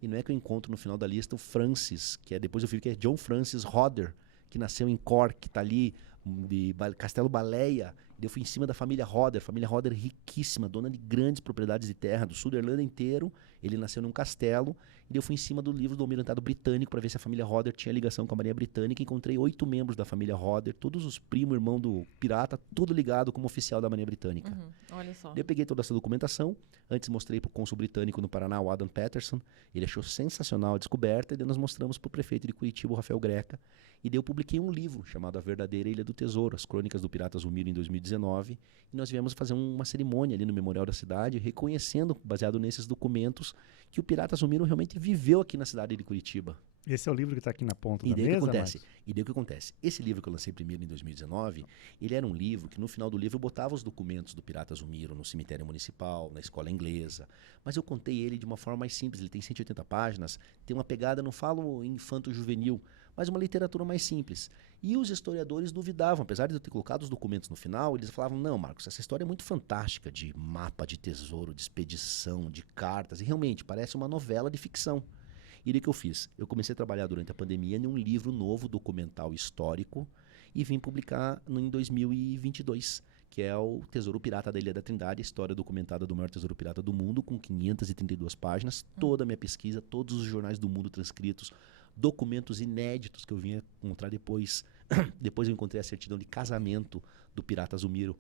E não é que eu encontro no final da lista o Francis, que é depois eu vi que é John Francis Hodder, que nasceu em Cork, tá ali, de Castelo Baleia. Eu fui em cima da família Hodder riquíssima, dona de grandes propriedades de terra do sul da Irlanda inteiro. Ele nasceu num castelo. E eu fui em cima do livro do Almirantado Britânico para ver se a família Hodder tinha ligação com a Marinha Britânica. Encontrei 8 membros da família Hodder, todos os primos, irmão do pirata, tudo ligado como oficial da Marinha Britânica. Olha só. Eu peguei toda essa documentação, antes mostrei para o cônsul britânico no Paraná, o Adam Patterson. Ele achou sensacional a descoberta, e daí nós mostramos para o prefeito de Curitiba, o Rafael Greca. E daí eu publiquei um livro chamado A Verdadeira Ilha do Tesouro, As Crônicas do Pirata Zumiro, em 2019. E nós viemos fazer uma cerimônia ali no Memorial da Cidade, reconhecendo, baseado nesses documentos, que o Pirata Zumiro realmente viveu aqui na cidade de Curitiba. Esse é o livro que está aqui na ponta E da daí mesa, que acontece? Marcos? E daí o que acontece? Esse livro que eu lancei primeiro em 2019, ele era um livro que no final do livro eu botava os documentos do Pirata Zumiro no cemitério municipal, na escola inglesa, mas eu contei ele de uma forma mais simples. Ele tem 180 páginas, tem uma pegada, não falo infanto-juvenil, mas uma literatura mais simples. E os historiadores duvidavam, apesar de eu ter colocado os documentos no final, eles falavam, não, Marcos, essa história é muito fantástica, de mapa de tesouro, de expedição, de cartas, e realmente parece uma novela de ficção. E daí que eu fiz? Eu comecei a trabalhar durante a pandemia em um livro novo, documental histórico, e vim publicar em 2022, que é o Tesouro Pirata da Ilha da Trindade, a história documentada do maior tesouro pirata do mundo, com 532 páginas, toda a minha pesquisa, todos os jornais do mundo transcritos, documentos inéditos que eu vinha encontrar depois. Depois eu encontrei a certidão de casamento do Pirata Zumiro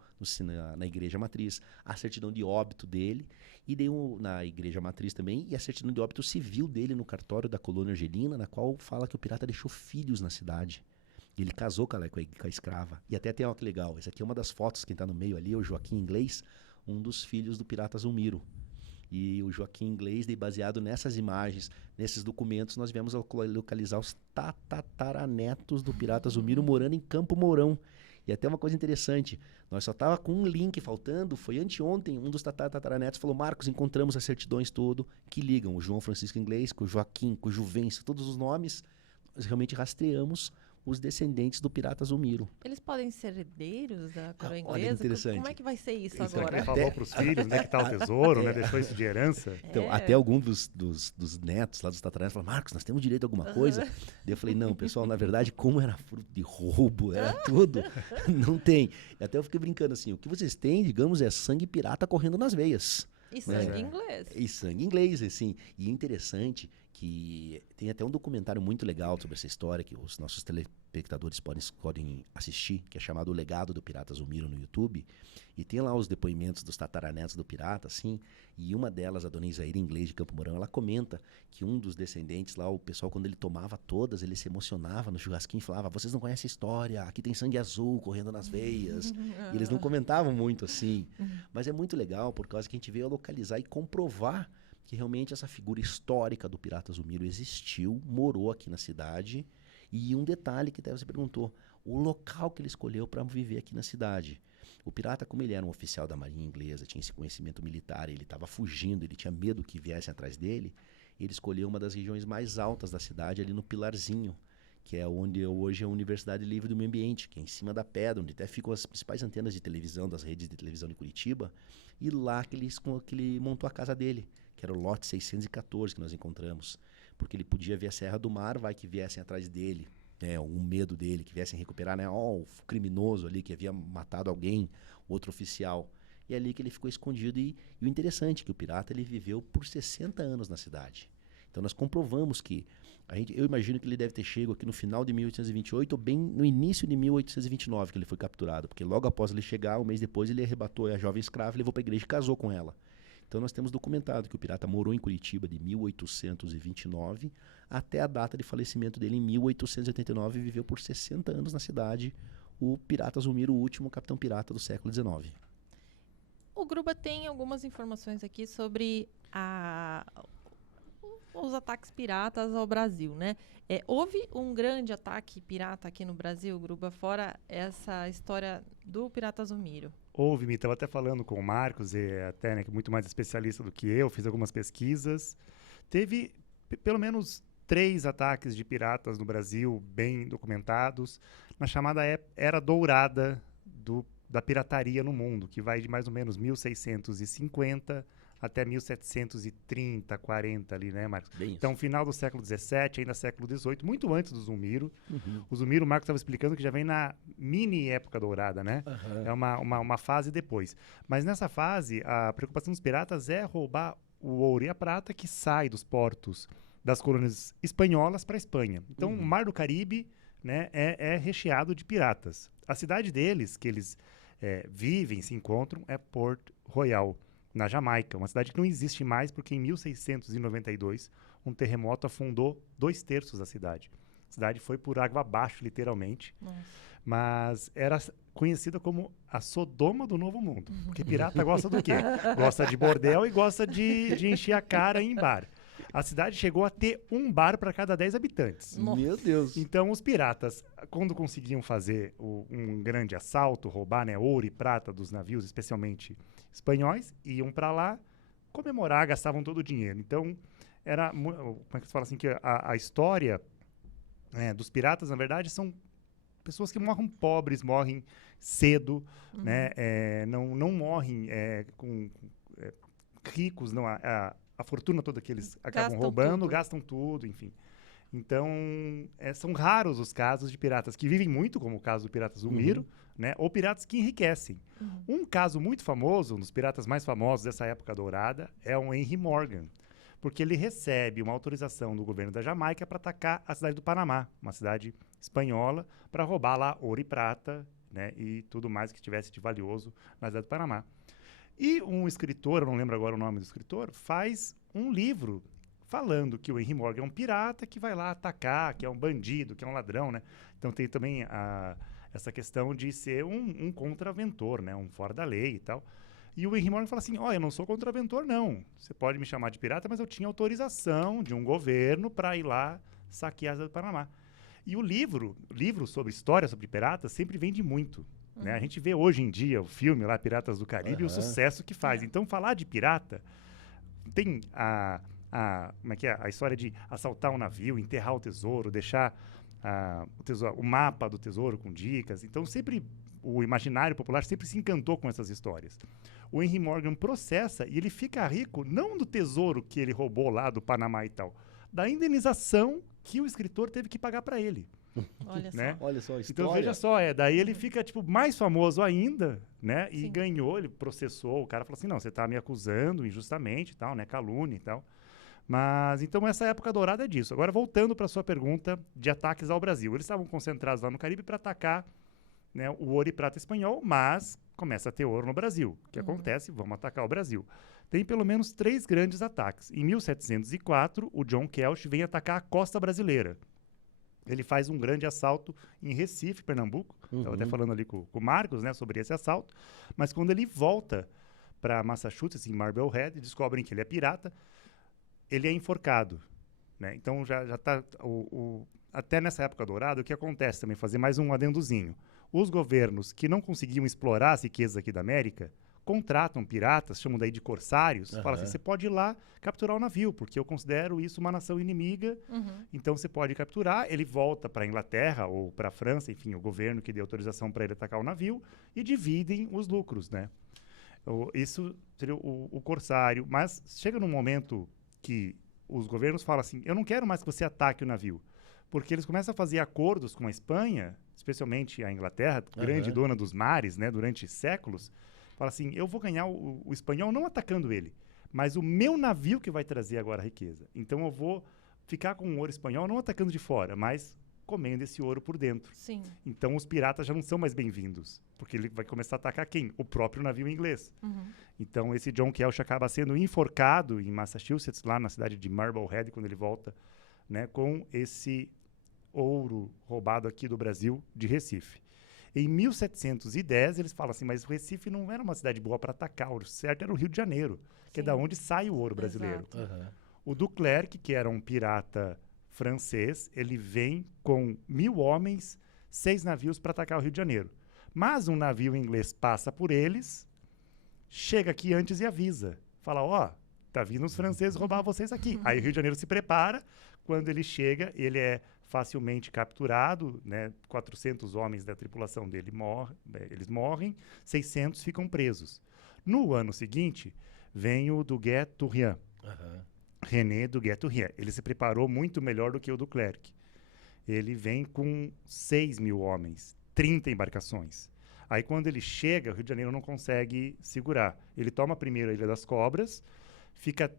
na igreja matriz, a certidão de óbito dele, e dei na igreja matriz também, e a certidão de óbito civil dele no cartório da colônia argelina, na qual fala que o pirata deixou filhos na cidade. Ele casou com a escrava. E até tem, ó, que legal, essa aqui é uma das fotos, quem está no meio ali, é o Joaquim Inglês, um dos filhos do Pirata Zumiro. E o Joaquim Inglês, baseado nessas imagens, nesses documentos, nós viemos a localizar os tataranetos do Pirata Zumiro morando em Campo Mourão. E até uma coisa interessante, nós só tava com um link faltando, foi anteontem, um dos tataranetos falou, Marcos, encontramos as certidões todo, que ligam o João Francisco Inglês com o Joaquim, com o Juvencio, todos os nomes, nós realmente rastreamos os descendentes do Pirata Zumiro. Eles podem ser herdeiros da coroa olha que inglesa? interessante. Como é que vai ser isso Isso agora? aqui falou para os filhos, onde é que está o tesouro, né? Deixou isso de herança. Então, até algum dos netos lá dos tataranetos falou, Marcos, nós temos direito a alguma coisa? Daí eu falei, não, pessoal, na verdade, como era fruto de roubo, era tudo, não tem. E até eu fiquei brincando assim, o que vocês têm, digamos, é sangue pirata correndo nas veias. E sangue inglês. E sangue inglês, assim. E é interessante que tem até um documentário muito legal sobre essa história que os nossos telespectadores podem assistir, que é chamado O Legado do Pirata Zumiro no YouTube. E tem lá os depoimentos dos tataranetos do pirata, assim. E uma delas, a dona Isaíra Inglês de Campo Mourão, ela comenta que um dos descendentes lá, o pessoal, quando ele tomava todas, ele se emocionava no churrasquinho e falava, vocês não conhecem a história, aqui tem sangue azul correndo nas veias. E eles não comentavam muito assim. Mas é muito legal, por causa que a gente veio a localizar e comprovar que realmente essa figura histórica do Pirata Zumiro existiu, morou aqui na cidade. E um detalhe que até você perguntou, o local que ele escolheu para viver aqui na cidade. O pirata, como ele era um oficial da Marinha Inglesa, tinha esse conhecimento militar, ele estava fugindo, ele tinha medo que viessem atrás dele, ele escolheu uma das regiões mais altas da cidade, ali no Pilarzinho, que é onde hoje é a Universidade Livre do Meio Ambiente, que é em cima da pedra, onde até ficam as principais antenas de televisão, das redes de televisão de Curitiba, e lá que ele montou a casa dele, que era o lote 614 que nós encontramos, porque ele podia ver a Serra do Mar, vai que viessem atrás dele, um medo dele, que viessem recuperar, o criminoso ali que havia matado alguém, outro oficial. E é ali que ele ficou escondido. E o interessante é que o pirata ele viveu por 60 anos na cidade. Então nós comprovamos que, eu imagino que ele deve ter chegado aqui no final de 1828 ou bem no início de 1829 que ele foi capturado, porque logo após ele chegar, um mês depois ele arrebatou a jovem escrava, levou para a igreja e casou com ela. Então nós temos documentado que o pirata morou em Curitiba de 1829 até a data de falecimento dele em 1889 e viveu por 60 anos na cidade, o Pirata Zumiro, o último capitão pirata do século XIX. O Gruba tem algumas informações aqui sobre os ataques piratas ao Brasil, né? Houve um grande ataque pirata aqui no Brasil, Gruba, fora essa história do Pirata Zumiro. Houve, me estava até falando com o Marcos, até, né, que é muito mais especialista do que eu, fiz algumas pesquisas. Teve pelo menos 3 ataques de piratas no Brasil, bem documentados, na chamada Era Dourada da pirataria no mundo, que vai de mais ou menos 1650 até 1730, 40 ali, né, Marcos? Bem Então, isso. final do século XVII, ainda século XVIII, muito antes do Zumiro. Uhum. O Zumiro, o Marcos estava explicando que já vem na mini época dourada, né? Aham. É uma fase depois. Mas nessa fase, a preocupação dos piratas é roubar o ouro e a prata que sai dos portos das colônias espanholas para a Espanha. Então, o Mar do Caribe, né, é recheado de piratas. A cidade deles, que eles vivem, se encontram, é Port Royal, na Jamaica. Uma cidade que não existe mais porque em 1692 um terremoto afundou 2/3 da cidade. A cidade foi por água abaixo, literalmente. Nossa. Mas era conhecida como a Sodoma do Novo Mundo. Porque pirata gosta do quê? Gosta de bordel e gosta de encher a cara em bar. A cidade chegou a ter um bar para cada 10 habitantes. Nossa. Meu Deus. Então, os piratas, quando conseguiam fazer um grande assalto, roubar, né, ouro e prata dos navios, especialmente espanhóis, iam para lá comemorar, gastavam todo o dinheiro. Então, como é que se fala assim, que a história dos piratas, na verdade, são pessoas que morrem pobres, morrem cedo, né? Não morrem ricos, não. A fortuna toda que eles acabam Gastam roubando, tudo. gastam tudo, enfim. Então, são raros os casos de piratas que vivem muito, como o caso do pirata Zumiro, né? Ou piratas que enriquecem. Um caso muito famoso, um dos piratas mais famosos dessa época dourada, é o Henry Morgan, porque ele recebe uma autorização do governo da Jamaica para atacar a cidade do Panamá, uma cidade espanhola, para roubar lá ouro e prata, né, e tudo mais que tivesse de valioso na cidade do Panamá. E um escritor, eu não lembro agora o nome do escritor, faz um livro falando que o Henry Morgan é um pirata que vai lá atacar, que é um bandido, que é um ladrão, né? Então tem também essa questão de ser um contraventor, né, um fora da lei e tal. E o Henry Morgan fala assim, eu não sou contraventor, não. Você pode me chamar de pirata, mas eu tinha autorização de um governo para ir lá saquear a cidade do Panamá. E o livro sobre história sobre piratas sempre vende muito. Né? A gente vê hoje em dia o filme lá, Piratas do Caribe, e o sucesso que faz. Então, falar de pirata, tem como é que é? A história de assaltar um navio, enterrar o tesouro, deixar o mapa do tesouro com dicas. Então, sempre o imaginário popular sempre se encantou com essas histórias. O Henry Morgan processa e ele fica rico não do tesouro que ele roubou lá do Panamá e tal, da indenização que o escritor teve que pagar para ele. Olha Né? só. Olha só a história. Então veja só, daí ele fica mais famoso ainda, né? E Sim. ganhou, ele processou, o cara falou assim, não, você está me acusando injustamente e tal, né? Calúnia e tal. Mas, então, essa época dourada é disso. Agora, voltando para a sua pergunta de ataques ao Brasil. Eles estavam concentrados lá no Caribe para atacar, né, o ouro e prata espanhol, mas começa a ter ouro no Brasil. O que acontece? Vamos atacar o Brasil. Tem pelo menos 3 grandes ataques. Em 1704, o John Kelch vem atacar a costa brasileira. Ele faz um grande assalto em Recife, Pernambuco. Estava até falando ali com o Marcos, né, sobre esse assalto. Mas quando ele volta para Massachusetts, em Marblehead, descobrem que ele é pirata, ele é enforcado. Né? Então, já está... até nessa época dourada, o que acontece também, fazer mais um adendozinho. Os governos que não conseguiam explorar as riquezas aqui da América contratam piratas, chamam daí de corsários, falam assim, você pode ir lá capturar o navio, porque eu considero isso uma nação inimiga, então você pode capturar, ele volta para a Inglaterra ou para a França, enfim, o governo que deu autorização para ele atacar o navio, e dividem os lucros, né? Isso seria o corsário, mas chega num momento que os governos falam assim, eu não quero mais que você ataque o navio, porque eles começam a fazer acordos com a Espanha, especialmente a Inglaterra, grande dona dos mares, né, durante séculos, fala assim, eu vou ganhar o espanhol não atacando ele, mas o meu navio que vai trazer agora a riqueza. Então eu vou ficar com o ouro espanhol não atacando de fora, mas comendo esse ouro por dentro. Sim. Então os piratas já não são mais bem-vindos, porque ele vai começar a atacar quem? O próprio navio inglês. Então esse John Kelch acaba sendo enforcado em Massachusetts, lá na cidade de Marblehead, quando ele volta, né, com esse ouro roubado aqui do Brasil, de Recife. Em 1710, eles falam assim, mas o Recife não era uma cidade boa para atacar, o certo era o Rio de Janeiro, que é da onde sai o ouro brasileiro. Exato. O Duclerc, que era um pirata francês, ele vem com 1.000 homens, 6 navios para atacar o Rio de Janeiro. Mas um navio inglês passa por eles, chega aqui antes e avisa. Fala, ó, tá vindo os franceses roubar vocês aqui. Aí o Rio de Janeiro se prepara, quando ele chega, ele é facilmente capturado, né? 400 homens da tripulação dele eles morrem, 600 ficam presos. No ano seguinte, vem o Duguay-Tourien, René Duguay-Tourien. Ele se preparou muito melhor do que o Duclerc. Ele vem com 6.000 homens, 30 embarcações. Aí quando ele chega, o Rio de Janeiro não consegue segurar. Ele toma primeiro a Ilha das Cobras,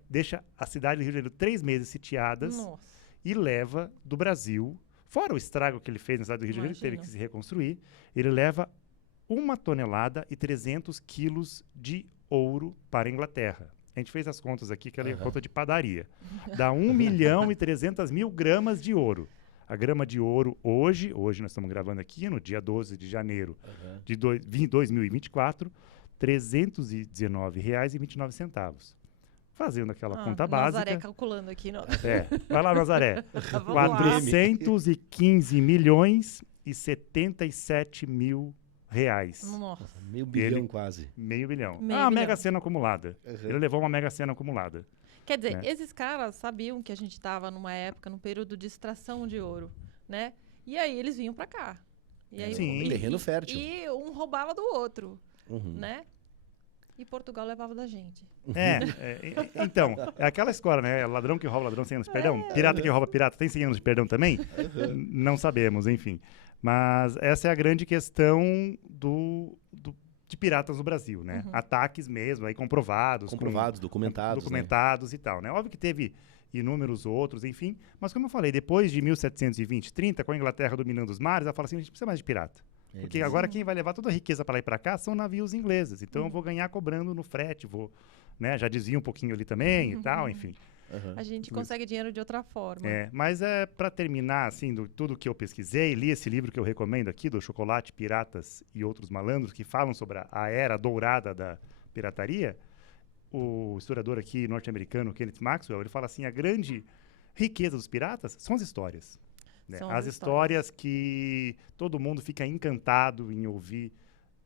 deixa a cidade do Rio de Janeiro 3 meses sitiadas. Nossa. E leva do Brasil, fora o estrago que ele fez na cidade do Rio de Janeiro, teve que se reconstruir, ele leva 1 tonelada e 300 quilos de ouro para a Inglaterra. A gente fez as contas aqui, que ela é conta de padaria. Dá 1.300.000 gramas de ouro. A grama de ouro hoje nós estamos gravando aqui, no dia 12 de janeiro de 2024, R$ 319,29. Fazendo aquela conta básica. Nazaré calculando aqui. Não. Vai lá, Nazaré. 415 milhões e 77 mil reais. Nossa. Meio bilhão quase. Meio bilhão. Meio Uma bilhão. mega sena acumulada. Ele levou uma mega sena acumulada. Quer dizer, esses caras sabiam que a gente estava num período de extração de ouro, né? E aí eles vinham pra cá. E aí, Sim. Terreno fértil. E um roubava do outro, né? E Portugal levava da gente. Então, é aquela escola, né? Ladrão que rouba ladrão 100 anos de perdão. Pirata que rouba pirata tem 100 anos de perdão também? Não sabemos, enfim. Mas essa é a grande questão de piratas no Brasil, né? Ataques mesmo, aí comprovados. Documentados e tal, né? Óbvio que teve inúmeros outros, enfim. Mas como eu falei, depois de 1720, 30, com a Inglaterra dominando os mares, ela fala assim, a gente precisa mais de pirata. Porque agora quem vai levar toda a riqueza para lá e para cá são navios ingleses. Então eu vou ganhar cobrando no frete, né? Já dizia um pouquinho ali também e tal, enfim. A gente consegue dinheiro de outra forma. Mas para terminar, assim, tudo que eu pesquisei, li esse livro que eu recomendo aqui, do Chocolate, Piratas e Outros Malandros, que falam sobre a era dourada da pirataria. O historiador aqui norte-americano, Kenneth Maxwell, ele fala assim, a grande riqueza dos piratas são as histórias. Né? As histórias que todo mundo fica encantado em ouvir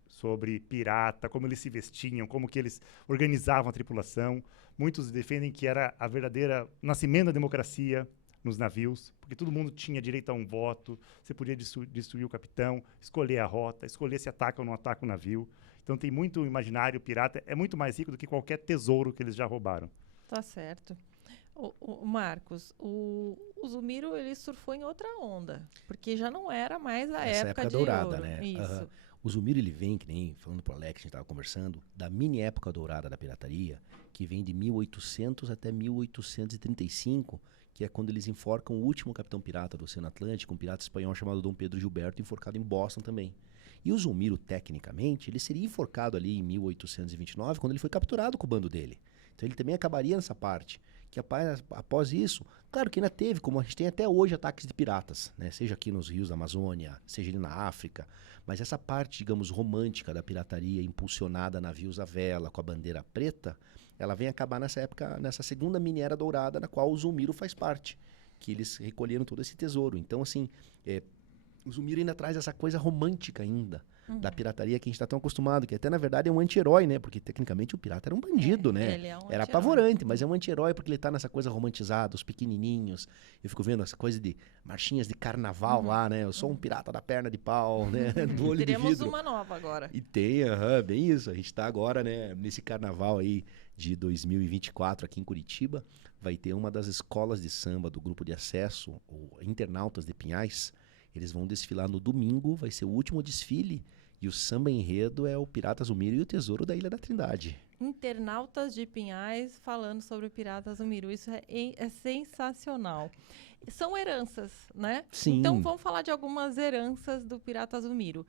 sobre pirata, como eles se vestiam, como que eles organizavam a tripulação. Muitos defendem que era a verdadeira nascimento da democracia nos navios, porque todo mundo tinha direito a um voto, você podia destruir o capitão, escolher a rota, escolher se ataca ou não ataca o navio. Então tem muito imaginário pirata, é muito mais rico do que qualquer tesouro que eles já roubaram. Tá certo. O Marcos, o Zumiro, ele surfou em outra onda, porque já não era mais a época de dourada, ouro. né? Isso. O Zumiro, ele vem, que nem falando pro Alex, a gente estava conversando, da mini época dourada da pirataria, que vem de 1800 até 1835, que é quando eles enforcam o último capitão pirata do Oceano Atlântico, um pirata espanhol chamado Dom Pedro Gilberto, enforcado em Boston também. E o Zumiro, tecnicamente, ele seria enforcado ali em 1829, quando ele foi capturado com o bando dele. Então ele também acabaria nessa parte. Que após isso, claro que ainda teve, como a gente tem até hoje, ataques de piratas, né? Seja aqui nos rios da Amazônia, seja ali na África. Mas essa parte, digamos, romântica da pirataria, impulsionada a navios à vela, com a bandeira preta, ela vem acabar nessa época, nessa segunda mini-era dourada, na qual o Zumiro faz parte. Que eles recolheram todo esse tesouro. Então, assim, o Zumiro ainda traz essa coisa romântica ainda. Da pirataria que a gente está tão acostumado, que até na verdade é um anti-herói, né? Porque tecnicamente o pirata era um bandido, né? Ele é um era anti-herói. apavorante, mas é um anti-herói porque ele tá nessa coisa romantizada, os pequenininhos. Eu fico vendo essa coisa de marchinhas de carnaval lá, né? Eu sou um pirata da perna de pau, né? Do olho de Teremos vidro. uma nova agora. E tem, bem isso. A gente tá agora, né, nesse carnaval aí de 2024 aqui em Curitiba. Vai ter uma das escolas de samba do grupo de acesso, o Internautas de Pinhais. Eles vão desfilar no domingo, vai ser o último desfile. E o samba enredo é o Pirata Zumiro e o Tesouro da Ilha da Trindade. Internautas de Pinhais falando sobre o Pirata Zumiro. Isso é sensacional. São heranças, né? Sim. Então vamos falar de algumas heranças do Pirata Zumiro.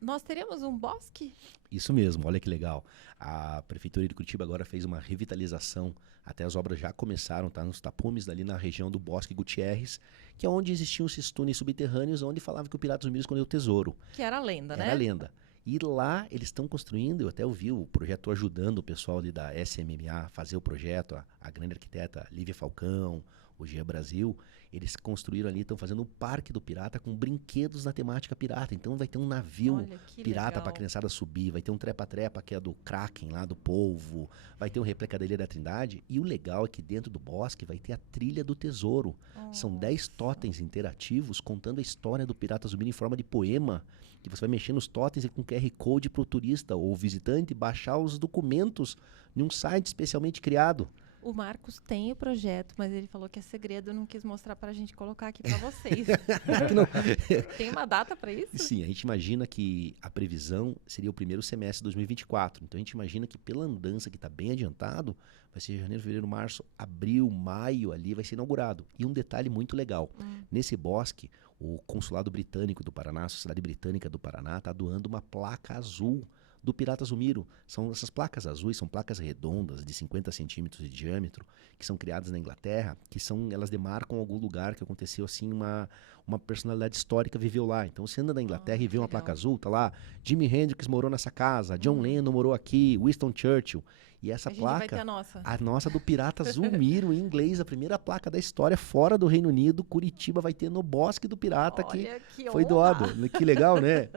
nós teríamos um bosque? Isso mesmo, olha que legal. A Prefeitura de Curitiba agora fez uma revitalização. Até as obras já começaram, tá nos tapumes ali na região do Bosque Gutierrez, que é onde existiam esses túneis subterrâneos, onde falava que o Pirata do Zumbi escondeu o tesouro. Que era a lenda, né? Era a lenda. E lá eles estão construindo, eu até ouvi o projeto ajudando o pessoal ali da SMMA a fazer o projeto, a grande arquiteta Lívia Falcão, o GE Brasil, eles construíram ali, estão fazendo um parque do pirata com brinquedos na temática pirata. Então vai ter um navio Olha, que pirata legal. para a criançada subir, vai ter um trepa-trepa que é do Kraken lá, do polvo, vai ter um réplica da Ilha da Trindade. E o legal é que dentro do bosque vai ter a Trilha do Tesouro. São 10 totens interativos contando a história do Pirata Zumbi em forma de poema, que você vai mexer nos totens e com QR Code para o turista ou visitante baixar os documentos em um site especialmente criado. O Marcos tem o projeto, mas ele falou que é segredo, não quis mostrar pra gente colocar aqui pra vocês. Não. Tem uma data pra isso? Sim, a gente imagina que a previsão seria o primeiro semestre de 2024. Então a gente imagina que pela andança que está bem adiantado, vai ser janeiro, fevereiro, março, abril, maio ali vai ser inaugurado. E um detalhe muito legal, nesse bosque, o Consulado Britânico do Paraná, a Sociedade Britânica do Paraná, está doando uma placa azul do Pirata Zumiro. São essas placas azuis, são placas redondas de 50 centímetros de diâmetro, que são criadas na Inglaterra, elas demarcam algum lugar que aconteceu assim, uma personalidade histórica viveu lá. Então você anda na Inglaterra e vê uma legal. placa azul, tá lá, Jimi Hendrix morou nessa casa, John Lennon morou aqui, Winston Churchill. E essa A gente vai ter placa, a nossa. a nossa do Pirata Zumiro, em inglês, a primeira placa da história fora do Reino Unido, Curitiba vai ter no Bosque do Pirata, Olha, que foi honra. doado. Que legal, né?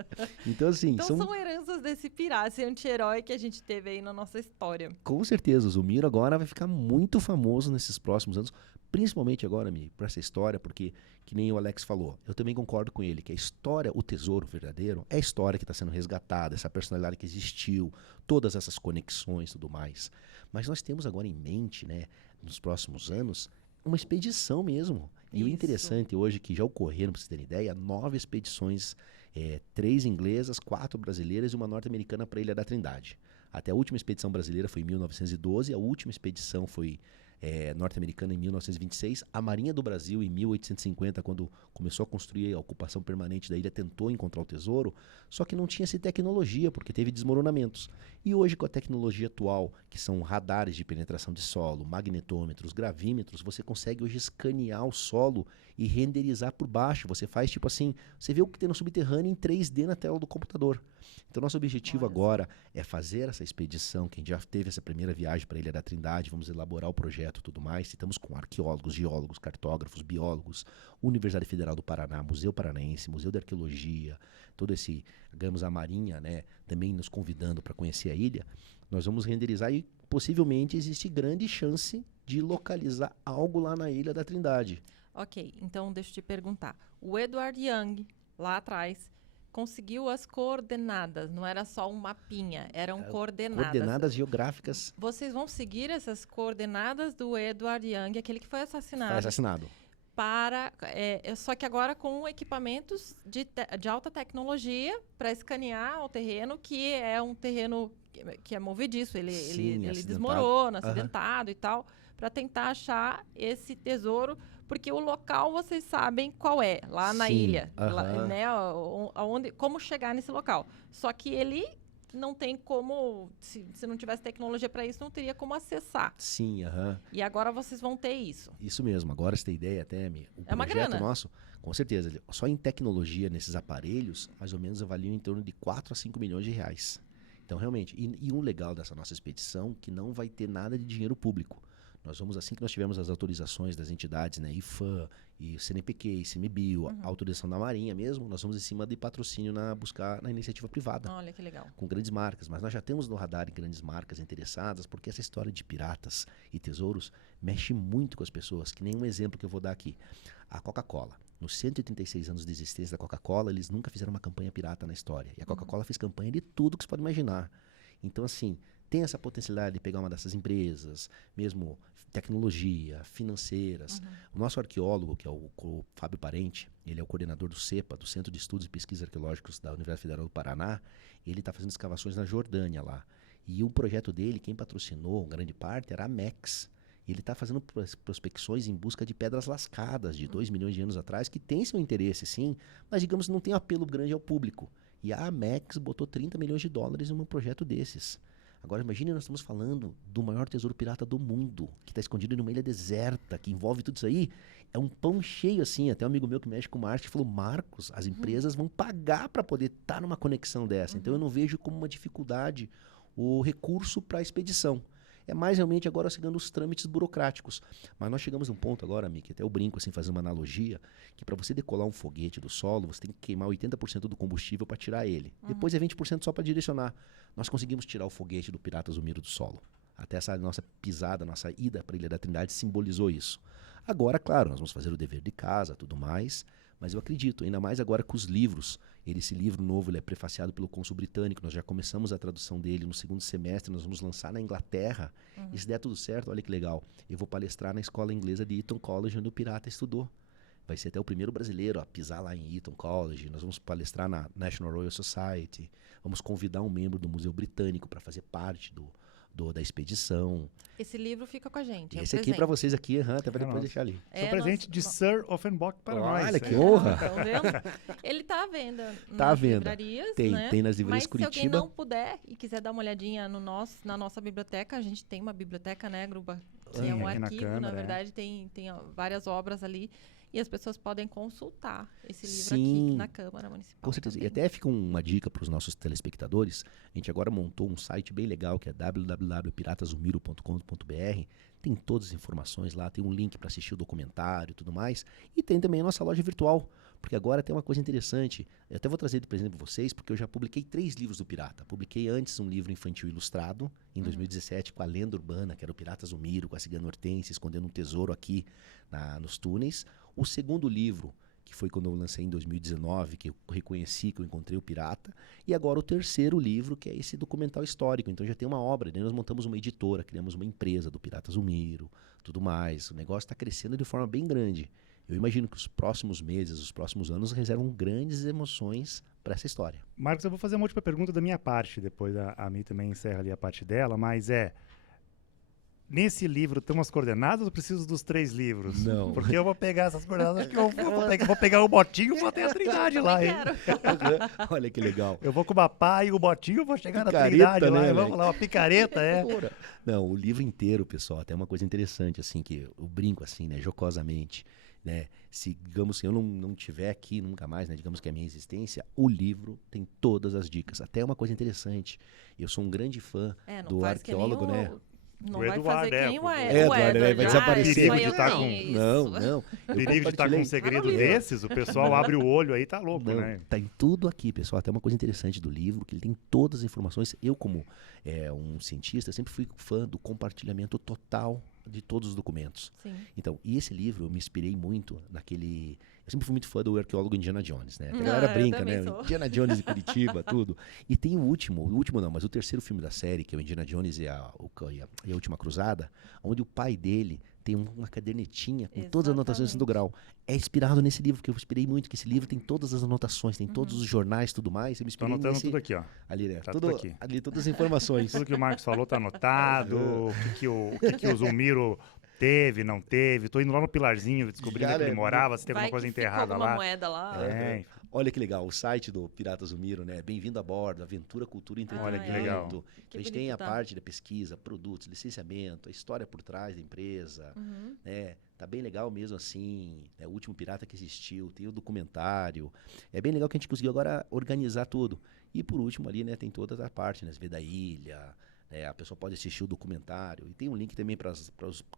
Então assim, Então são heranças desse pirata, esse anti-herói que a gente teve aí na nossa história. com certeza, o Zumiro agora vai ficar muito famoso nesses próximos anos, principalmente agora, Mi, por essa história, porque, que nem o Alex falou, eu também concordo com ele, que a história, o tesouro verdadeiro, é a história que está sendo resgatada, essa personalidade que existiu, todas essas conexões e tudo mais. Mas nós temos agora em mente, né, nos próximos anos, uma expedição mesmo. E o Isso. interessante hoje, que já ocorreram, para vocês terem ideia, 9 expedições, 3 inglesas, 4 brasileiras e uma norte-americana para a Ilha da Trindade. Até a última expedição brasileira foi em 1912, a última expedição foi norte-americana em 1926, a Marinha do Brasil em 1850, quando começou a construir a ocupação permanente da ilha, tentou encontrar o tesouro, só que não tinha essa tecnologia, porque teve desmoronamentos. E hoje, com a tecnologia atual, que são radares de penetração de solo, magnetômetros, gravímetros, você consegue hoje escanear o solo e renderizar por baixo. Você faz tipo assim, você vê o que tem no subterrâneo em 3D na tela do computador. Então, nosso objetivo agora é fazer essa expedição, que a gente já teve essa primeira viagem para a Ilha da Trindade, vamos elaborar o projeto e tudo mais. Estamos com arqueólogos, geólogos, cartógrafos, biólogos, Universidade Federal do Paraná, Museu Paranaense, Museu de Arqueologia, todo esse, digamos, a Marinha, né, também nos convidando para conhecer a ilha. Nós vamos renderizar e possivelmente existe grande chance de localizar algo lá na Ilha da Trindade. Ok, então deixa eu te perguntar. O Edward Young, lá atrás, conseguiu as coordenadas, não era só um mapinha, eram coordenadas. Coordenadas geográficas. Vocês vão seguir essas coordenadas do Edward Young, aquele que foi assassinado, Foi assassinado. só que agora com equipamentos de alta tecnologia para escanear o terreno, que é um terreno que é movediço, ele acidentado. desmorona, acidentado e tal, para tentar achar esse tesouro, porque o local vocês sabem qual é, lá na Sim, ilha, aham. né, como chegar nesse local. Só que ele não tem como, se não tivesse tecnologia para isso, não teria como acessar. Sim, aham. E agora vocês vão ter isso. Isso mesmo, agora você tem ideia até, Mi, o É uma projeto grana. nosso, com certeza, só em tecnologia nesses aparelhos, mais ou menos avaliam em torno de 4 a 5 milhões de reais. Então, realmente, e um legal dessa nossa expedição, que não vai ter nada de dinheiro público. Nós vamos, assim que nós tivermos as autorizações das entidades, né, IFAM, e CNPq, ICMBio, a autorização da Marinha mesmo, nós vamos em cima de patrocínio buscar na iniciativa privada. Olha que legal. Com grandes marcas, mas nós já temos no radar grandes marcas interessadas, porque essa história de piratas e tesouros mexe muito com as pessoas, que nem um exemplo que eu vou dar aqui. A Coca-Cola. Nos 186 anos de existência da Coca-Cola, eles nunca fizeram uma campanha pirata na história. E a Coca-Cola fez campanha de tudo que você pode imaginar. Então, assim, tem essa potencialidade de pegar uma dessas empresas, mesmo tecnologia, financeiras. O nosso arqueólogo, que é o Fábio Parente, ele é o coordenador do CEPA, do Centro de Estudos e Pesquisas Arqueológicos da Universidade Federal do Paraná. Ele está fazendo escavações na Jordânia lá. E o projeto dele, quem patrocinou, grande parte, era a MEX. E ele está fazendo prospecções em busca de pedras lascadas de 2 milhões de anos atrás, que tem seu interesse, sim, mas, digamos, não tem apelo grande ao público. E a Amex botou 30 milhões de dólares em um projeto desses. Agora imagine, nós estamos falando do maior tesouro pirata do mundo, que está escondido numa ilha deserta, que envolve tudo isso aí. É um pão cheio assim. Até um amigo meu que mexe com marketing falou, Marcos, as empresas vão pagar para poder estar numa conexão dessa. Então eu não vejo como uma dificuldade o recurso para a expedição. É mais realmente agora chegando os trâmites burocráticos. Mas nós chegamos num ponto agora, Miki, até eu brinco assim, fazendo uma analogia, que para você decolar um foguete do solo, você tem que queimar 80% do combustível para tirar ele. Depois é 20% só para direcionar. Nós conseguimos tirar o foguete do Pirata Zumiro do solo. Até essa nossa pisada, nossa ida para a Ilha da Trindade simbolizou isso. Agora, claro, nós vamos fazer o dever de casa, tudo mais, mas eu acredito, ainda mais agora com os livros. Esse livro novo ele é prefaciado pelo cônsul britânico, nós já começamos a tradução dele no segundo semestre, nós vamos lançar na Inglaterra. E se der tudo certo, olha que legal, eu vou palestrar na escola inglesa de Eton College, onde o Pirata estudou. Vai ser até o primeiro brasileiro a pisar lá em Eton College. Nós vamos palestrar na National Royal Society. Vamos convidar um membro do Museu Britânico para fazer parte da expedição. Esse livro fica com a gente. Esse aqui para vocês aqui, até para depois deixar ali. É presente de Sir Offenbach para nós. Olha que honra! Estão vendo? Ele está à venda Tá nas livrarias, né? Tem nas livrarias Mas Curitiba. se alguém não puder e quiser dar uma olhadinha na nossa biblioteca, a gente tem uma biblioteca, né, Gruba? Que é um aqui na arquivo, Câmara, na verdade, tem várias obras ali. E as pessoas podem consultar esse livro aqui na Câmara Municipal. Com certeza. Também. E até fica uma dica para os nossos telespectadores. A gente agora montou um site bem legal, que é www.piratasumiro.com.br. Tem todas as informações lá, tem um link para assistir o documentário e tudo mais. E tem também a nossa loja virtual. Porque agora tem uma coisa interessante. Eu até vou trazer de presente para vocês, porque eu já publiquei 3 livros do Pirata. Publiquei antes um livro infantil ilustrado, em 2017, com a lenda urbana, que era o Pirata Zumiro, com a cigana Hortência, escondendo um tesouro aqui nos túneis. O segundo livro, que foi quando eu lancei em 2019, que eu reconheci que eu encontrei o pirata. E agora o terceiro livro, que é esse documental histórico. Então já tem uma obra, daí nós montamos uma editora, criamos uma empresa do Pirata Zumiro, tudo mais. O negócio está crescendo de forma bem grande. Eu imagino que os próximos meses, os próximos anos reservam grandes emoções para essa história. Marcos, eu vou fazer uma última pergunta da minha parte, depois a Mi também encerra ali a parte dela, mas nesse livro tem umas coordenadas ou eu preciso dos 3 livros? Não. Porque eu vou pegar essas coordenadas, que eu vou pegar o botinho e vou até a Trindade lá, hein? Olha que legal. Eu vou com o papai e o botinho, vou chegar Picareta, na Trindade lá, né, e vamos lá, uma picareta, Não, o livro inteiro, pessoal, até uma coisa interessante, assim, que eu brinco assim, né, jocosamente, né, se, digamos, se eu não tiver aqui nunca mais, né, digamos que é a minha existência, o livro tem todas as dicas. Até uma coisa interessante, eu sou um grande fã do arqueólogo, né? Não o vai Eduardo fazer quem o Edward, Edward. vai desaparecer. Perigo de estar com... Não. Perigo de estar com um segredo desses, o pessoal abre o olho aí, tá louco, né? Tá em tudo aqui, pessoal. Até uma coisa interessante do livro, que ele tem todas as informações. Eu, como um cientista, sempre fui fã do compartilhamento total de todos os documentos. Sim. Então, e esse livro eu me inspirei muito naquele... Eu sempre fui muito fã do arqueólogo Indiana Jones, né? A galera brinca, né? Sou. Indiana Jones de Curitiba, tudo. E tem o último não, mas o terceiro filme da série, que é o Indiana Jones e a Última Cruzada, onde o pai dele tem uma cadernetinha com todas as anotações do grau. É inspirado nesse livro, que eu inspirei muito, que esse livro tem todas as anotações, tem todos os jornais, tudo mais. Eu me Tô inspirei anotando tudo aqui, ó. Ali, né? Tá tudo aqui. Ali, todas as informações. Tudo que o Marcos falou tá anotado, o que o Zumiro teve, não teve. Tô indo lá no Pilarzinho, descobrindo que ele morava, se teve uma coisa enterrada lá. Moeda lá. Olha que legal, o site do Pirata Zumiro, né? Bem-vindo a bordo, aventura, cultura e entretenimento. Olha que legal. A gente tem a parte da pesquisa, produtos, licenciamento, a história por trás da empresa, né? Tá bem legal mesmo assim, o último pirata que existiu, tem o documentário. É bem legal que a gente conseguiu agora organizar tudo. E por último ali, né, tem toda a parte, né? As Vê da Ilha, a pessoa pode assistir o documentário. E tem um link também para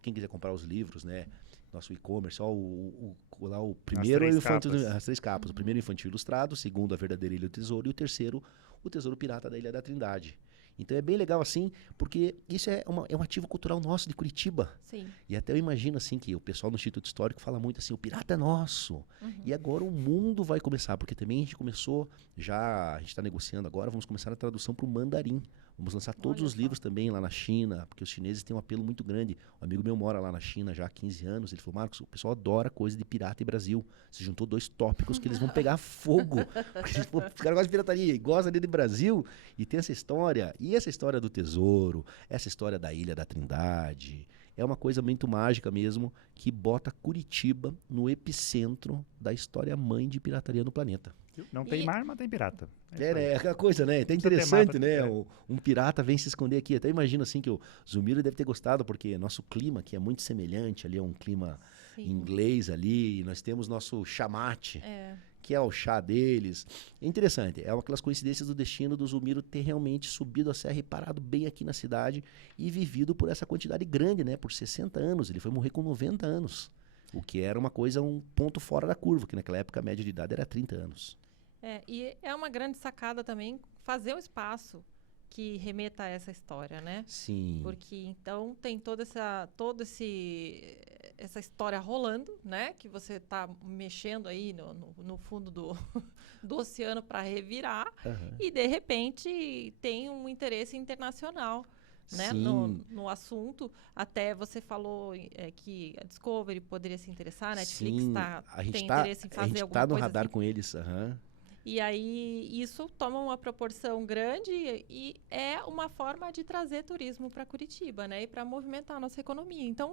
quem quiser comprar os livros, né? Nosso e-commerce, lá o primeiro as 3 capas. O primeiro infantil ilustrado, o segundo a verdadeira Ilha do Tesouro e o terceiro o Tesouro Pirata da Ilha da Trindade. Então é bem legal assim, porque isso é um ativo cultural nosso de Curitiba. Sim. E até eu imagino assim que o pessoal no Instituto Histórico fala muito assim, o pirata é nosso. E agora o mundo vai começar, porque também a gente começou, a gente está negociando agora, vamos começar a tradução para o mandarim. Vamos lançar todos os livros também lá na China, porque os chineses têm um apelo muito grande. Um amigo meu mora lá na China já há 15 anos. Ele falou, Marcos, o pessoal adora coisa de pirata e Brasil. Você juntou 2 tópicos que eles vão pegar fogo. Porque, os caras gostam de pirataria e gostam ali de Brasil. E tem essa história. E essa história do tesouro, essa história da Ilha da Trindade. É uma coisa muito mágica mesmo, que bota Curitiba no epicentro da história mãe de pirataria no planeta. Não tem mar, mas tem pirata. É, né? É aquela coisa, né? Até Precisa ter interessante, mapa, né? é. Um pirata vem se esconder aqui. Até imagino assim que o Zumiro deve ter gostado, porque nosso clima aqui é muito semelhante. Ali é um clima Sim. inglês ali. E nós temos nosso chamate, É. que é o chá deles. É interessante. É aquelas coincidências do destino do Zumiro ter realmente subido a serra e parado bem aqui na cidade e vivido por essa quantidade grande, né? Por 60 anos. Ele foi morrer com 90 anos. O que era uma coisa, um ponto fora da curva, que naquela época a média de idade era 30 anos. E é uma grande sacada também fazer um espaço que remeta a essa história, né? Sim. Porque então tem essa história rolando, né? Que você está mexendo aí no fundo do oceano para revirar Aham. e de repente tem um interesse internacional, né? Sim. No assunto. Até você falou que a Discovery poderia se interessar, a Netflix Sim, tem interesse em a fazer gente alguma tá no coisa radar assim. com eles. Aham. E aí isso toma uma proporção grande e é uma forma de trazer turismo para Curitiba, né? E para movimentar a nossa economia. Então,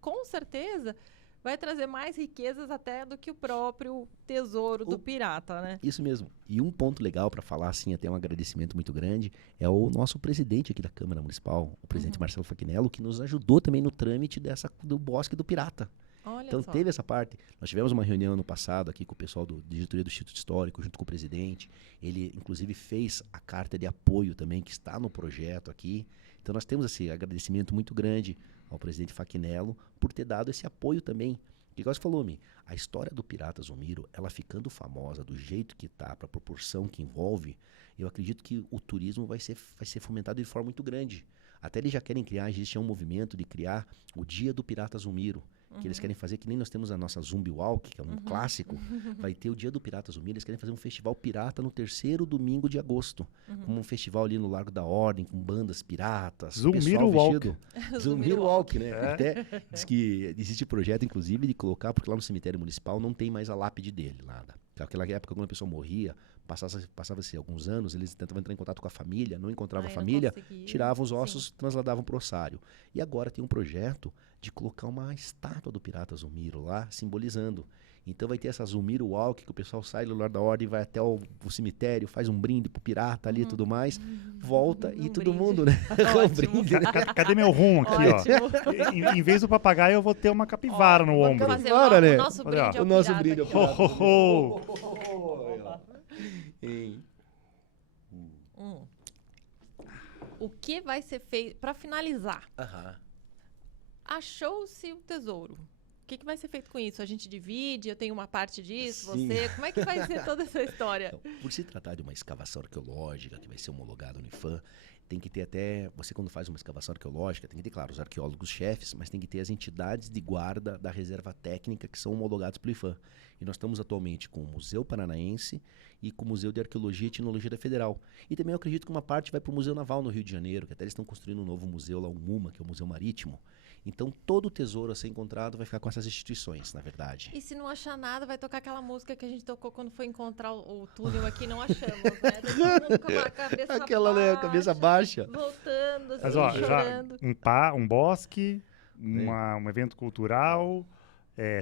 com certeza, vai trazer mais riquezas até do que o próprio tesouro do pirata, né? Isso mesmo. E um ponto legal para falar, assim, até um agradecimento muito grande, é o nosso presidente aqui da Câmara Municipal, o presidente Marcelo Faquinello, que nos ajudou também no trâmite do Bosque do Pirata. Olha Então só. teve essa parte. Nós tivemos uma reunião no passado aqui com o pessoal da diretoria do Instituto Histórico, junto com o presidente. Ele, inclusive, fez a carta de apoio também, que está no projeto aqui. Então nós temos esse agradecimento muito grande ao presidente Faquinello por ter dado esse apoio também. Igual você falou, Mi, a história do Pirata Zumiro, ela ficando famosa do jeito que está, para a proporção que envolve, eu acredito que o turismo vai ser fomentado de forma muito grande. Até eles já querem criar, existe um movimento de criar o Dia do Pirata Zumiro, que eles querem fazer, que nem nós temos a nossa Zumbi Walk, que é um clássico, vai ter o Dia do Pirata Zumiro, eles querem fazer um festival pirata no 3º domingo de agosto, como um festival ali no Largo da Ordem, com bandas piratas, Zumiro pessoal Walk. vestido. Zumiro Walk, né? Até diz que existe projeto, inclusive, de colocar, porque lá no cemitério municipal não tem mais a lápide dele, nada. Naquela época, quando a pessoa morria, passava-se alguns anos, eles tentavam entrar em contato com a família, não encontravam a família, tiravam os ossos, transladavam para o ossário. E agora tem um projeto de colocar uma estátua do Pirata Zumiro lá, simbolizando. Então vai ter essa Zumiro Walk, que o pessoal sai do Lar da Ordem, vai até o cemitério, faz um brinde pro pirata ali e tudo mais, volta e todo brinde. mundo, né? Um brinde, né? Cadê meu rum aqui, ó? Em vez do papagaio, eu vou ter uma capivara no ombro. Fazer Capivara, né? o nosso Olha, brinde ó. ao O nosso pirata brinde ao aqui, pirata. ó. Hein? O que vai ser feito para finalizar? Aham. Achou-se o tesouro. O que vai ser feito com isso? A gente divide, eu tenho uma parte disso, Sim. você. Como é que vai ser toda essa história? Então, por se tratar de uma escavação arqueológica que vai ser homologada no IFAM, tem que ter até, você quando faz uma escavação arqueológica, tem que ter, claro, os arqueólogos chefes, mas tem que ter as entidades de guarda da reserva técnica que são homologados pelo IFAM. E nós estamos atualmente com o Museu Paranaense e com o Museu de Arqueologia e Etnologia da Federal. E também eu acredito que uma parte vai para o Museu Naval no Rio de Janeiro, que até eles estão construindo um novo museu lá, o MUMA, que é o Museu Marítimo. Então todo o tesouro a ser encontrado vai ficar com essas instituições, na verdade. E se não achar nada, vai tocar aquela música que a gente tocou quando foi encontrar o túnel aqui, não achamos, né? Todo mundo com a cabeça Aquela, né, cabeça baixa. voltando, assim, Mas, ó, já chorando. um bosque, um evento cultural,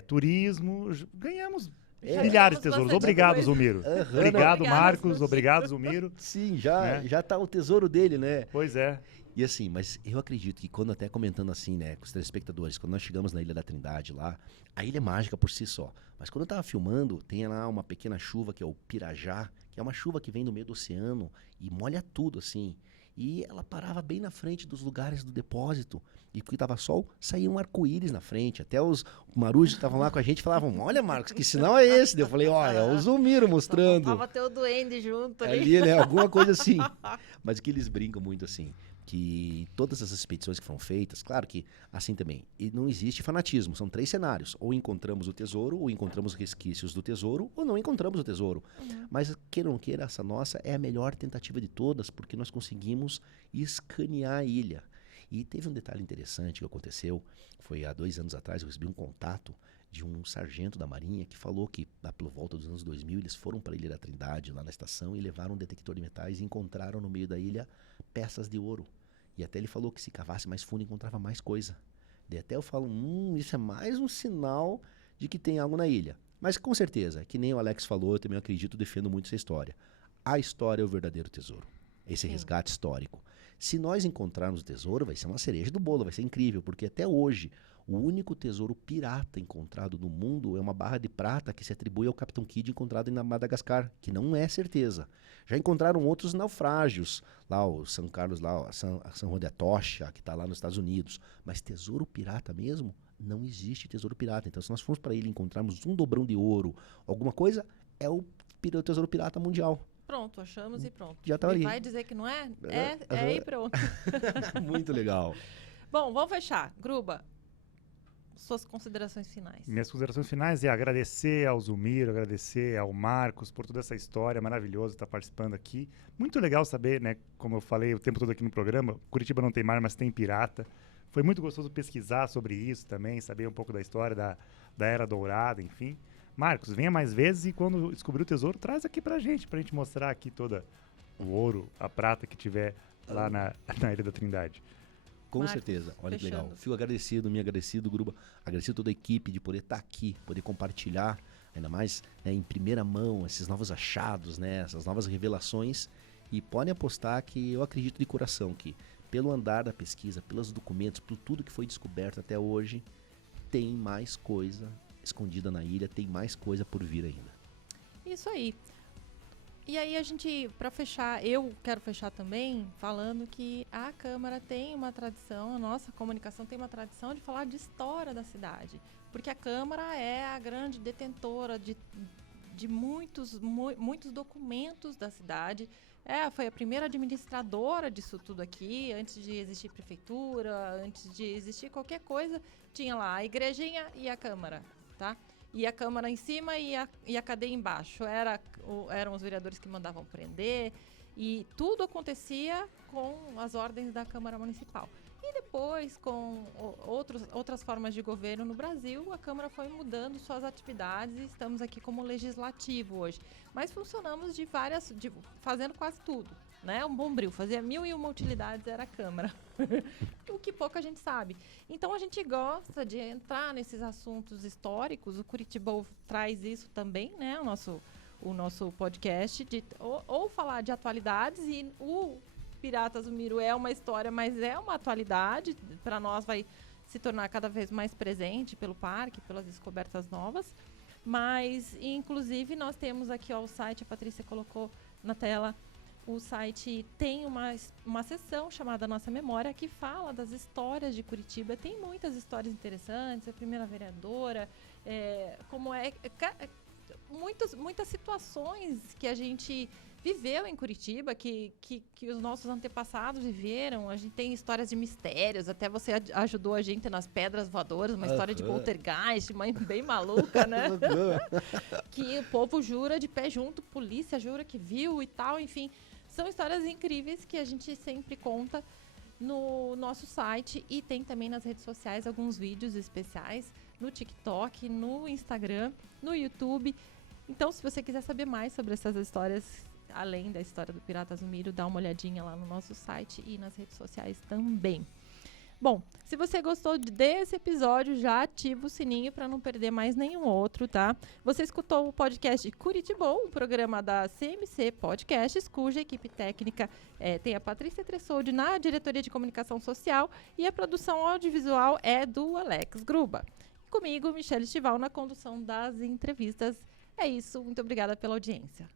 turismo, ganhamos milhares de tesouros. bastante Obrigado, coisa. Zumiro. Aham, Obrigado, Obrigada, Marcos. Zumiro. Obrigado, Zumiro. Sim, Né? já tá o tesouro dele, né? Pois é. E assim, mas eu acredito que quando até comentando assim, né, com os telespectadores, quando nós chegamos na Ilha da Trindade lá, a ilha é mágica por si só. Mas quando eu tava filmando, tem lá uma pequena chuva que é o Pirajá, que é uma chuva que vem do meio do oceano e molha tudo assim. E ela parava bem na frente dos lugares do depósito. E porque tava sol, saía um arco-íris na frente. Até os marujos que estavam lá com a gente falavam: olha, Marcos, que sinal é esse? Daí eu falei: olha, é o Zumiro mostrando. Tava ter o duende junto ali. Ali, né? Alguma coisa assim. Mas que eles brincam muito assim. Que todas essas expedições que foram feitas, claro que assim também, e não existe fanatismo, são 3 cenários. Ou encontramos o tesouro, ou encontramos resquícios do tesouro, ou não encontramos o tesouro. Mas, queira ou não queira, essa nossa é a melhor tentativa de todas, porque nós conseguimos escanear a ilha. E teve um detalhe interessante que aconteceu, foi há 2 anos atrás, eu recebi um contato de um sargento da Marinha que falou que, lá pela volta dos anos 2000, eles foram para a Ilha da Trindade, lá na estação, e levaram um detector de metais e encontraram no meio da ilha peças de ouro. E até ele falou que se cavasse mais fundo encontrava mais coisa. Daí até eu falo, isso é mais um sinal de que tem algo na ilha. Mas com certeza, que nem o Alex falou, eu também acredito, defendo muito essa história. A história é o verdadeiro tesouro. Esse resgate histórico. Se nós encontrarmos o tesouro, vai ser uma cereja do bolo, vai ser incrível, porque até hoje o único tesouro pirata encontrado no mundo é uma barra de prata que se atribui ao Capitão Kidd encontrado em Madagascar, que não é certeza. Já encontraram outros naufrágios, lá o São Carlos, lá a São Juan de Atocha, que está lá nos Estados Unidos. Mas tesouro pirata mesmo? Não existe tesouro pirata. Então, se nós formos para ele e encontrarmos um dobrão de ouro, alguma coisa, é o tesouro pirata mundial. Pronto, achamos e pronto. Já tá ali. Vai dizer que não é? É e pronto. Muito legal. Bom, vamos fechar. Gruba, suas considerações finais. Minhas considerações finais é agradecer ao Zulmiro, agradecer ao Marcos por toda essa história maravilhosa estar participando aqui. Muito legal saber, né, como eu falei o tempo todo aqui no programa, Curitiba não tem mar, mas tem pirata. Foi muito gostoso pesquisar sobre isso também, saber um pouco da história da Era Dourada, enfim. Marcos, venha mais vezes e quando descobrir o tesouro, traz aqui pra gente mostrar aqui toda o ouro, a prata que tiver lá na Ilha da Trindade. Com Marcos, certeza. Olha que fechando. legal. Fico agradecido, me agradecido, Gruba. Agradecido toda a equipe de poder estar aqui, poder compartilhar, ainda mais, né, em primeira mão, esses novos achados, né, essas novas revelações. E podem apostar que eu acredito de coração que, pelo andar da pesquisa, pelos documentos, por tudo que foi descoberto até hoje, tem mais coisa escondida na ilha, tem mais coisa por vir ainda. Isso aí. E aí a gente, para fechar, eu quero fechar também falando que a Câmara tem uma tradição, a nossa comunicação tem uma tradição de falar de história da cidade. Porque a Câmara é a grande detentora de muitos documentos da cidade. Foi a primeira administradora disso tudo aqui, antes de existir prefeitura, antes de existir qualquer coisa, tinha lá a igrejinha e a Câmara, tá? E a Câmara em cima e a cadeia embaixo. Eram os vereadores que mandavam prender e tudo acontecia com as ordens da Câmara Municipal. E depois, com outras formas de governo no Brasil, a Câmara foi mudando suas atividades e estamos aqui como legislativo hoje. Mas funcionamos fazendo quase tudo, né? Um bombril, fazia 1001 utilidades, era a Câmara. O que pouca gente sabe. Então a gente gosta de entrar nesses assuntos históricos, o Curitibou traz isso também, né? O nosso podcast, ou falar de atualidades, e o Piratas do Miro é uma história, mas é uma atualidade, para nós vai se tornar cada vez mais presente pelo parque, pelas descobertas novas. Mas, inclusive, nós temos aqui o site, a Patrícia colocou na tela, o site tem uma seção chamada Nossa Memória, que fala das histórias de Curitiba. Tem muitas histórias interessantes, a primeira vereadora, muitas situações que a gente viveu em Curitiba, que os nossos antepassados viveram. A gente tem histórias de mistérios, até você ajudou a gente nas Pedras Voadoras, uma história de poltergeist, bem maluca, né? Que o povo jura de pé junto, polícia jura que viu e tal, enfim. São histórias incríveis que a gente sempre conta no nosso site e tem também nas redes sociais alguns vídeos especiais no TikTok, no Instagram, no YouTube. Então, se você quiser saber mais sobre essas histórias, além da história do Piratas do Miro, dá uma olhadinha lá no nosso site e nas redes sociais também. Bom, se você gostou desse episódio, já ativa o sininho para não perder mais nenhum outro, tá? Você escutou o podcast Curitibou, um programa da CMC Podcasts, cuja equipe técnica tem a Patrícia Tressoldi na diretoria de comunicação social e a produção audiovisual é do Alex Gruba. Comigo, Michelle Estival, na condução das entrevistas. É isso, muito obrigada pela audiência.